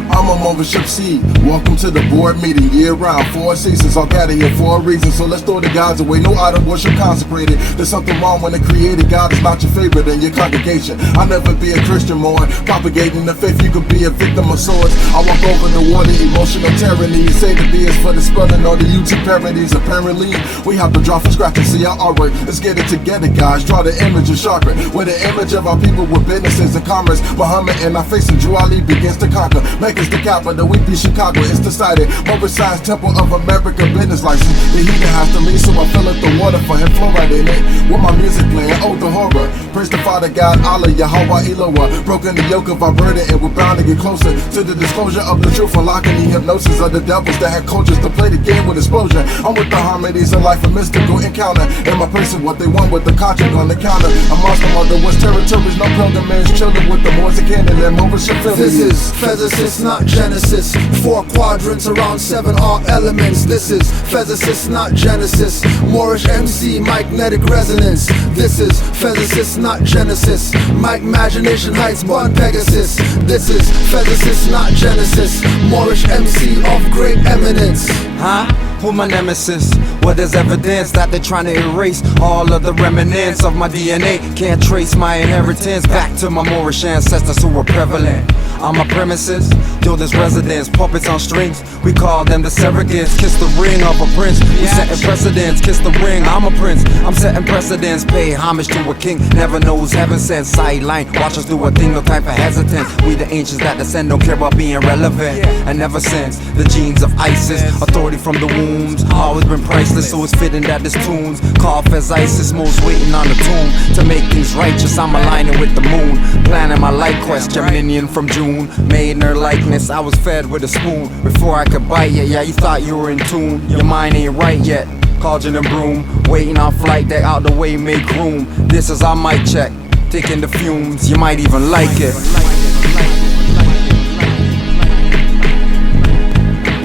I'm a Moorish MC. Welcome to the board meeting. Year round, 4 seasons. I'll gather here for a reason. So let's throw the gods away. No idol worship consecrated. There's something wrong when the created God is not your favorite in your congregation. I'll never be a Christian more. Propagating the faith, you could be a victim of swords. I walk over the water, emotional tyranny. You say the B is for the spelling or the YouTube parodies. Apparently, we have to draw from scratch and see our artwork. Let's get it together, guys. Draw the image of chakra. With the image of our people with businesses and commerce. Muhammad and our face and Drew Ali begins to conquer. Make us the capital, we be Chicago, it's decided. Moorish Science Temple of America business license. The heater has to leave, so I fill up the water for him, fluoride in it. With my music playing, oh the horror. Praise the Father God, Allah, Yahweh, Eloah. Broken the yoke of our burden, and we're bound to get closer to the disclosure of the truth. Unlocking the hypnosis of the devils that had cultures to play the game with explosion. I'm with the harmonies of life, a mystical encounter. And my person, what they want with the contract on the counter. A monster of the West territories, no pilgrimage, children with the Moors and Canaan and Moorish affiliates. This is physicist, not Genesis. 4 quadrants around 7 are elements. This is physicist, not Genesis. Moorish MC, magnetic resonance. This is physicist, not Genesis. Mike Imagination Heights, born Pegasus. This is physicist, not Genesis. Moorish MC of great eminence. Huh? Who my nemesis? Well, there's evidence that they're trying to erase all of the remnants of my DNA. Can't trace my inheritance back to my Moorish ancestors who were prevalent on my premises. Yo, there's residents, puppets on strings. We call them the surrogates. Kiss the ring of a prince. We setting precedents. Kiss the ring, I'm a prince. I'm setting precedents. Pay homage to a king. Never knows heaven sent. Sideline, watch us do a thing, no time for hesitance. We the ancients that descend, don't care about being relevant. And ever since the genes of ISIS, authority from the wombs, always been priceless. So it's fitting that this tunes cough as ISIS, most waiting on the tomb to make things righteous. I'm aligning with the moon, planning my light quest. Geminian from June, made in her likeness. I was fed with a spoon before I could bite it. Yeah, you thought you were in tune, your mind ain't right yet. Cauldron and broom, waiting on flight deck, out the way, make room. This is our mic check, taking the fumes, you might even like it.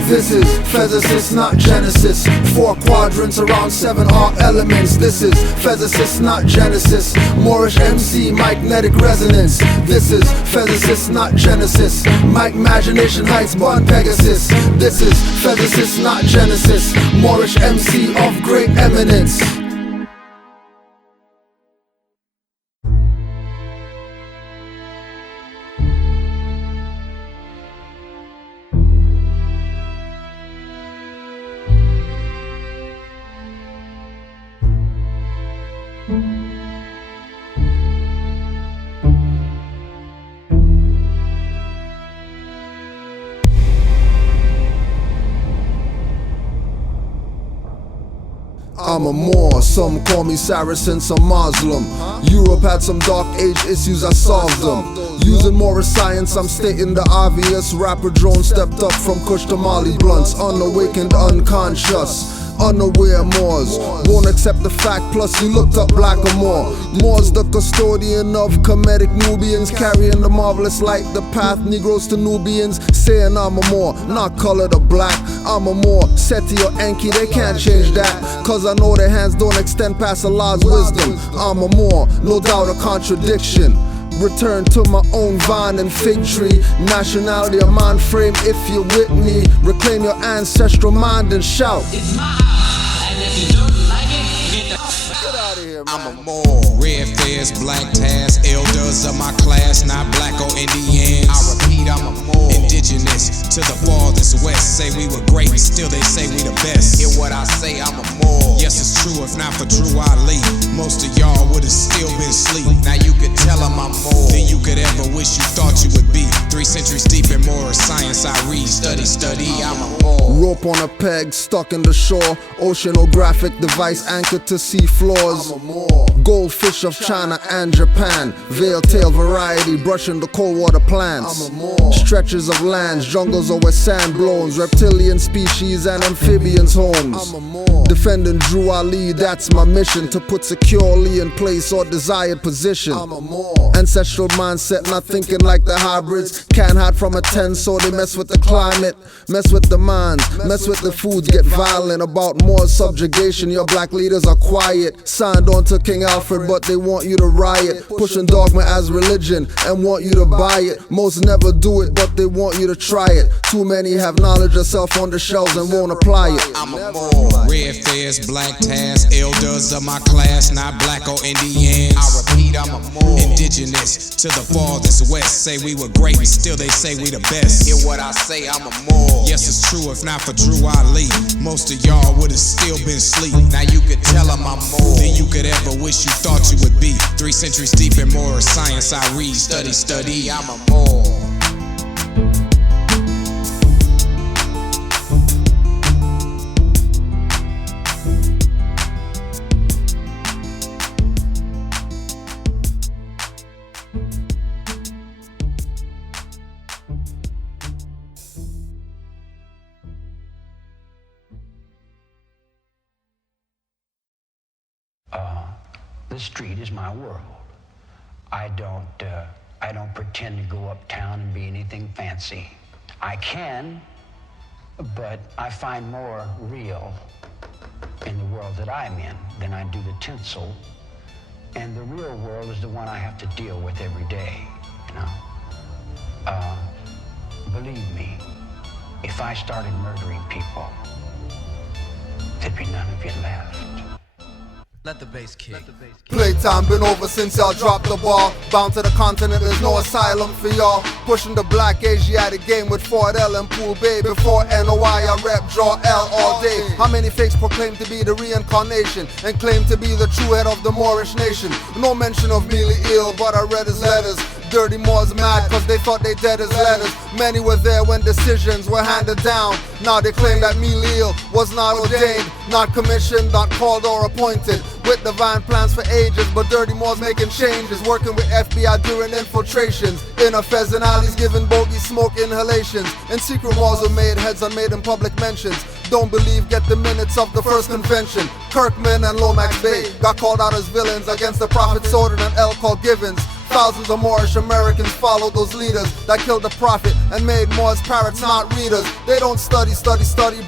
This is physicist, not Genesis. 4 quadrants around 7 are elements. This is physicist, not Genesis. Moorish MC, magnetic resonance. This is physicist, not Genesis. Mike imagination heights, born Pegasus. This is physicist, not Genesis. Moorish MC of great eminence. I'm a Moor, some call me Saracen, some Muslim. Europe had some dark age issues, I solved them. Using Moorish science, I'm stating the obvious. Rapper drone stepped up from Kush to Molly blunts. Unawakened, unconscious, unaware Moors won't accept the fact, plus you looked up black or more. Moors the custodian of Kemetic Nubians, carrying the marvelous light, the path Negroes to Nubians, saying I'm a Moor, not colored or black. I'm a Moor, Seti or Enki, they can't change that, cause I know their hands don't extend past Allah's wisdom. I'm a Moor, no doubt a contradiction. Return to my own vine and fig tree. Nationality, a mind frame if you're with me. Reclaim your ancestral mind and shout. It's mine, and if you don't like it, get out of here, man. I'm a Moor. Red fez, black tas, elders of my class, not black or Indians. I repeat, I'm a Moor. Indigenous to the farthest west, say we were great, still they say we the best. Hear what I say, I'm a Moor. Yes, it's true, if not for Drew Ali, most of y'all would've still been asleep. Now you could tell them I'm more than you could ever wish you thought you would be. 3 centuries deep in Moorish science I read, study, I'm a Moor. Rope on a peg, stuck in the shore. Oceanographic device anchored to sea floors. I'm a Moor. Goldfish of China and Japan. Veil tail variety, brushing the cold water plants. I'm a Moor. Stretches of lands, jungles or where sand blows. Reptilian species and amphibians homes. I'm a Moor. Defending Drew Ali, that's my mission. To put securely in place or desired position. I'm a Moor. Ancestral mindset, not thinking like the hybrids. Can't hide from a 10, so they mess with the climate. Mess with the minds, mess with the foods, get violent. About more subjugation, your black leaders are quiet. Signed on to King Alfred, but they want you to riot. Pushing dogma as religion and want you to buy it. Most never do it, but they want you to try it. Too many have knowledge of self on the shelves and won't apply it. I'm a Moor. Red fez, black tas, elders of my class, not black or Indians. I repeat, I'm a Moor. Indigenous to the farthest west, say we were great, still they say we the best. Hear what I say, I'm a Moor. Yes, it's true, if not for Drew Ali, most of y'all would've still been asleep. Now you could tell them I'm more than you could ever wish you thought you would be. 3 centuries deep in Moorish science I read, study, I'm a Moor. The street is my world. I don't pretend to go uptown and be anything fancy. I can, but I find more real in the world that I'm in than I do the tinsel. And the real world is the one I have to deal with every day, you know? Believe me, if I started murdering people, there'd be none of you left. Let the bass kick. Playtime been over since y'all dropped the ball. Bound to the continent, there's no asylum for y'all. Pushing the black Asiatic game with Ford L and Pool Bay. Before NOI, I rep Draw L all day. How many fakes proclaim to be the reincarnation and claim to be the true head of the Moorish nation? No mention of Mealy Ill, but I read his letters. Dirty Moors mad cause they thought they dead as letters. Many were there when decisions were handed down. Now they claim that Mealy Ill was not ordained, not commissioned, not called or appointed. With divine plans for ages, but Dirty Moors making changes. Working with FBI during infiltrations. In a Fez and alleys giving bogey smoke inhalations. And secret wars were made, heads unmade in public mentions. Don't believe, get the minutes of the first convention. Kirkman and Lomax Bay got called out as villains against the Prophet's order and L called Givens. Thousands of Moorish Americans followed those leaders that killed the prophet and made Moors parrots, not readers. They don't study,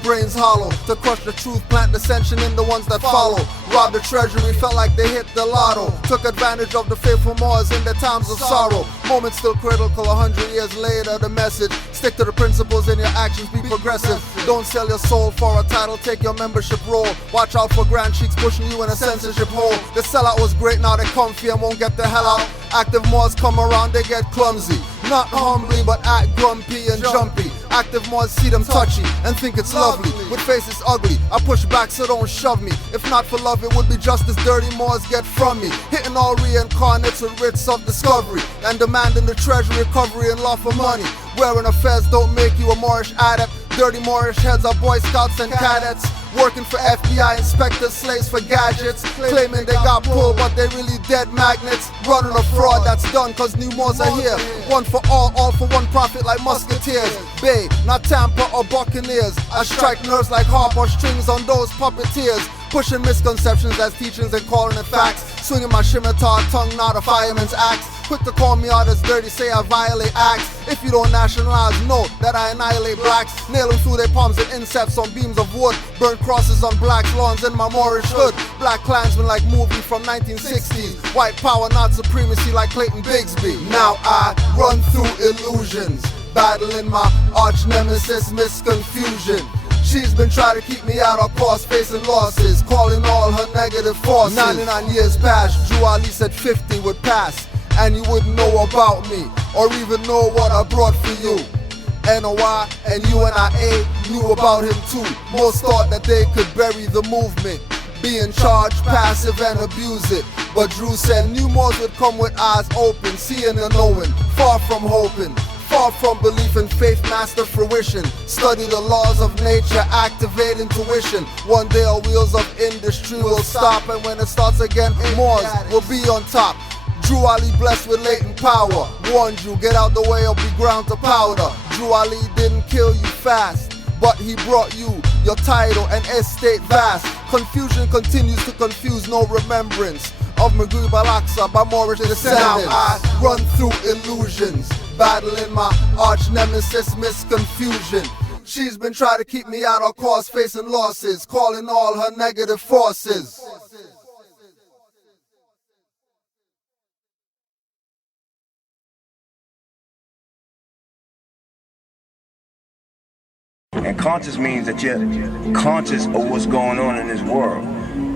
brains hollow. To crush the truth, plant dissension in the ones that follow. Robbed the treasury, felt like they hit the lotto. Took advantage of the faithful Moors in their times of sorrow. Moments still critical, 100 years later, the message. Stick to the principles in your actions, be progressive. Don't sell your soul for a title, take your membership role. Watch out for grand cheeks pushing you in a censorship hole. The sellout was great, now they comfy and won't get the hell out. Active Moors come around, they get clumsy. Not humbly, but act grumpy and jumpy. Active Moors see them touchy and think it's lovely. With faces ugly, I push back so don't shove me. If not for love, it would be just as Dirty Moors get from me. Hitting all reincarnates with writs of discovery and demanding the treasury recovery and law for money. Wearing a fez don't make you a Moorish adept. Dirty Moorish heads are Boy Scouts and cadets. Working for FBI inspectors, slaves for gadgets. Claiming they got pulled, but they really dead magnets. Running a fraud that's done cause new Moors are here. One for all for one profit like musketeers. Bay, not Tampa or Buccaneers. I strike nerves like harp or strings on those puppeteers. Pushing misconceptions as teachings and calling it facts. Swinging my scimitar tongue, not a fireman's axe. Quick to call me out as dirty, say I violate acts. If you don't nationalize, know that I annihilate blacks. Nail them through their palms and incepts on beams of wood. Burn crosses on black lawns in my Moorish hood. Black Klansmen like movie from 1960s. White power, not supremacy like Clayton Bigsby. Now I run through illusions, battling my arch nemesis misconfusion. She's been trying to keep me out of course, facing losses, calling all her negative forces. 99 years past, Drew Ali said 50 would pass, and you wouldn't know about me, or even know what I brought for you. NOI and UNIA knew about him too. Most thought that they could bury the movement, be in charge, passive and abuse it. But Drew said new Moors would come with eyes open, seeing and knowing, far from hoping. Far from belief in faith, master fruition. Study the laws of nature, activate intuition. One day our wheels of industry will stop, and when it starts again, Moors will be on top. Drew Ali blessed with latent power. Warned you, get out the way or be ground to powder. Drew Ali didn't kill you fast, but he brought you your title and estate vast. Confusion continues to confuse, no remembrance of Maghrib al-Aqsa by Moorish descendants. Now I run through illusions, battling my arch nemesis misconfusion. She's been trying to keep me out of course, facing losses, calling all her negative forces. And conscious means that you're conscious of what's going on in this world.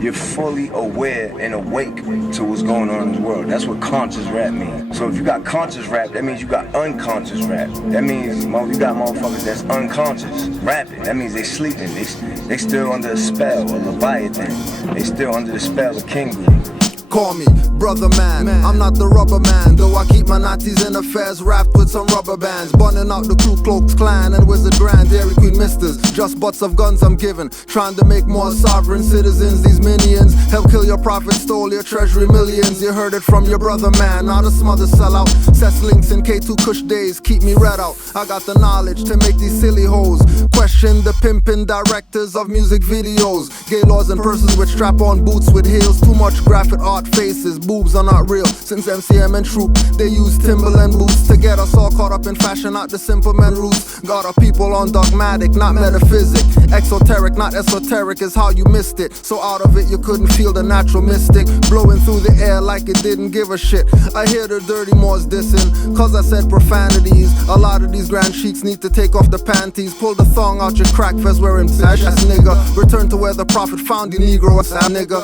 You're fully aware and awake to what's going on in this world. That's what conscious rap means. So if you got conscious rap, that means you got unconscious rap. That means you got motherfuckers that's unconscious rapping. That means they sleeping. They still under the spell of Leviathan. They still under the spell of King. Call me brother man, I'm not the rubber man. Though I keep my natties in affairs wrapped with some rubber bands. Burning out the Ku Klux Klan and Wizard Grand, Dairy Queen misters. Just butts of guns I'm giving, trying to make more sovereign citizens. These minions help kill your prophet, stole your treasury millions. You heard it from your brother man, now the smother sellout. Sets links in K2 Kush days, keep me red out. I got the knowledge to make these silly hoes question the pimpin' directors of music videos. Gay laws and persons with strap-on boots with heels. Too much graphic art faces, boobs are not real. Since MCM and Troop, they use Timberland boots to get us all caught up in fashion, not the simple men roots. Got our people on dogmatic, not metaphysic. Exoteric, not esoteric is how you missed it. So out of it you couldn't feel the natural mystic blowing through the air like it didn't give a shit. I hear the dirty Moors dissing, cause I said profanities. A lot of these grand sheiks need to take off the panties. Pull the thong out your crack fest wearing ass nigga. Return to where the prophet found you, Negro, ass nigga.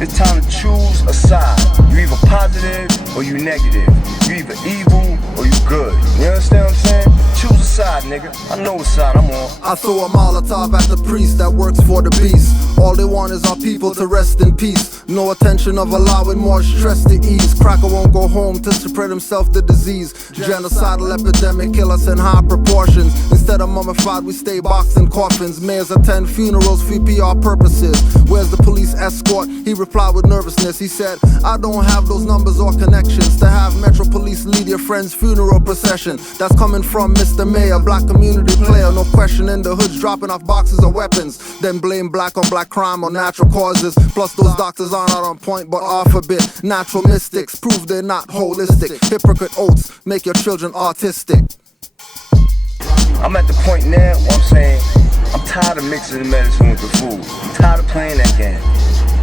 It's time to choose a side. You either positive or you negative. You either evil or you good. You understand what I'm saying? Choose a side, nigga. I know what side I'm on. I throw a Molotov at the priest that works for the beast. All they want is our people to rest in peace. No attention of allowing more stress to ease. Cracker won't go home to spread himself the disease. Genocidal epidemic kill us in high proportions. Instead of mummified, we stay boxed in coffins. Mayors attend funerals for PR purposes. Where's the police escort? He replied with nervousness. He said, I don't have those numbers or connections to have Metro Police lead your friend's funeral procession. That's coming from Mr. Mayor, black community player. No question in the hoods dropping off boxes of weapons. Then blame black on black crime or natural causes. Plus those doctors are not on point but off a bit. Natural mystics prove they're not holistic. Hypocrite oaths make your children autistic. I'm at the point now where I'm saying I'm tired of mixing the medicine with the food. I'm tired of playing that game.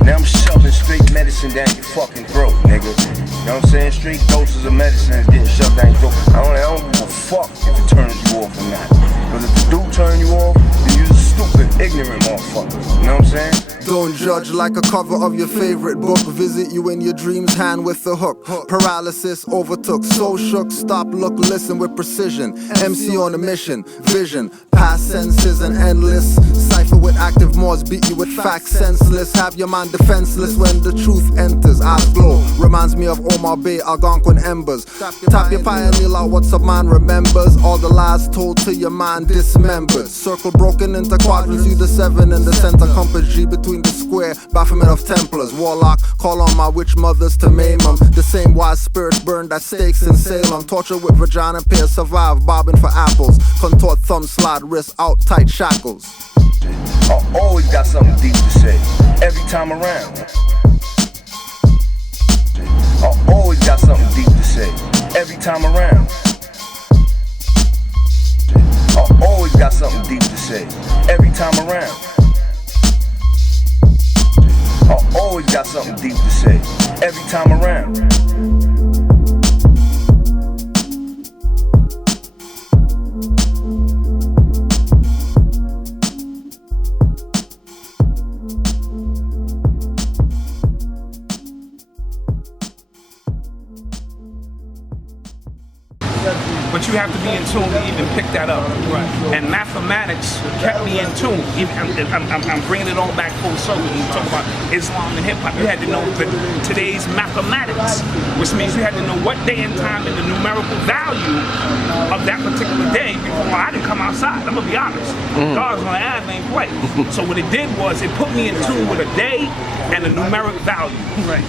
Now I'm shoving straight medicine down your fucking throat, nigga. You know what I'm saying? Straight doses of medicine is getting shoved down your throat. I don't give a fuck if it turns you off or not. But if it do turn you off, then you're a stupid, ignorant motherfucker. You know what I'm saying? Don't judge like a cover of your favorite book. Visit you in your dreams, hand with the hook. Paralysis overtook, so shook. Stop, look, listen with precision. MC on a mission, vision. Past senses and endless. Cypher with active Moors, beat you with facts senseless. Have your mind defenseless when the truth enters. Eyes glow, reminds me of Omar Bey, Algonquin embers. Tap your pioneer out what some man remembers. All the lies told to your mind dismembered. Circle broken into quadrants, you the 7 in the center. Compass G between the square, Baphomet of Templars. Warlock, call on my witch mothers to maim them. The same wise spirits burned at stakes in Salem. Torture with vagina pairs survive, bobbing for apples. Contort thumb, slide wrist out, tight shackles. I always got something deep to say, every time around. I always got something deep to say, every time around. I always got something deep to say, every time around. I always got something deep to say, every time around. But you have to be in tune to even pick that up. Right. And mathematics kept me in tune. I'm bringing it all back full circle. When you talk about Islam and hip hop, you had to know today's mathematics, which means you had to know what day and time and the numerical value of that particular day before I didn't come outside. I'm gonna be honest. God's gonna add ain't play. So what it did was it put me in tune with a day and a numeric value. Right.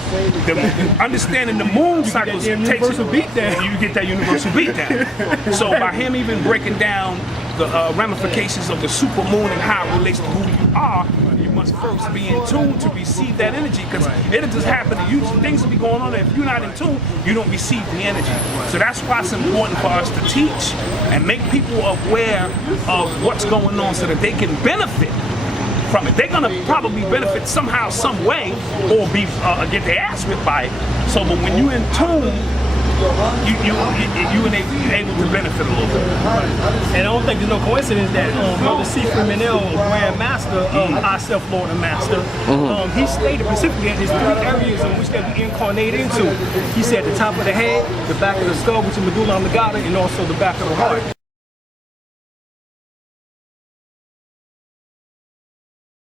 Understanding the moon cycles takes universal beat down. You get that universal beat down. So by him even breaking down the ramifications of the super moon and how it relates to who you are, you must first be in tune to receive that energy, because it'll just happen to you. Things will be going on, and if you're not in tune, you don't receive the energy. So that's why it's important for us to teach and make people aware of what's going on so that they can benefit from it. They're gonna probably benefit somehow, some way, or be get their ass whipped by it. So, but when you're in tune, you're able to benefit a little bit. And I don't think there's no coincidence that Brother C. Fremantle, Grand Master of our Self-Lord and Master, he stated specifically that there's 3 areas in which that we incarnate into. He said the top of the head, the back of the skull, which is medulla oblongata, and also the back of the heart.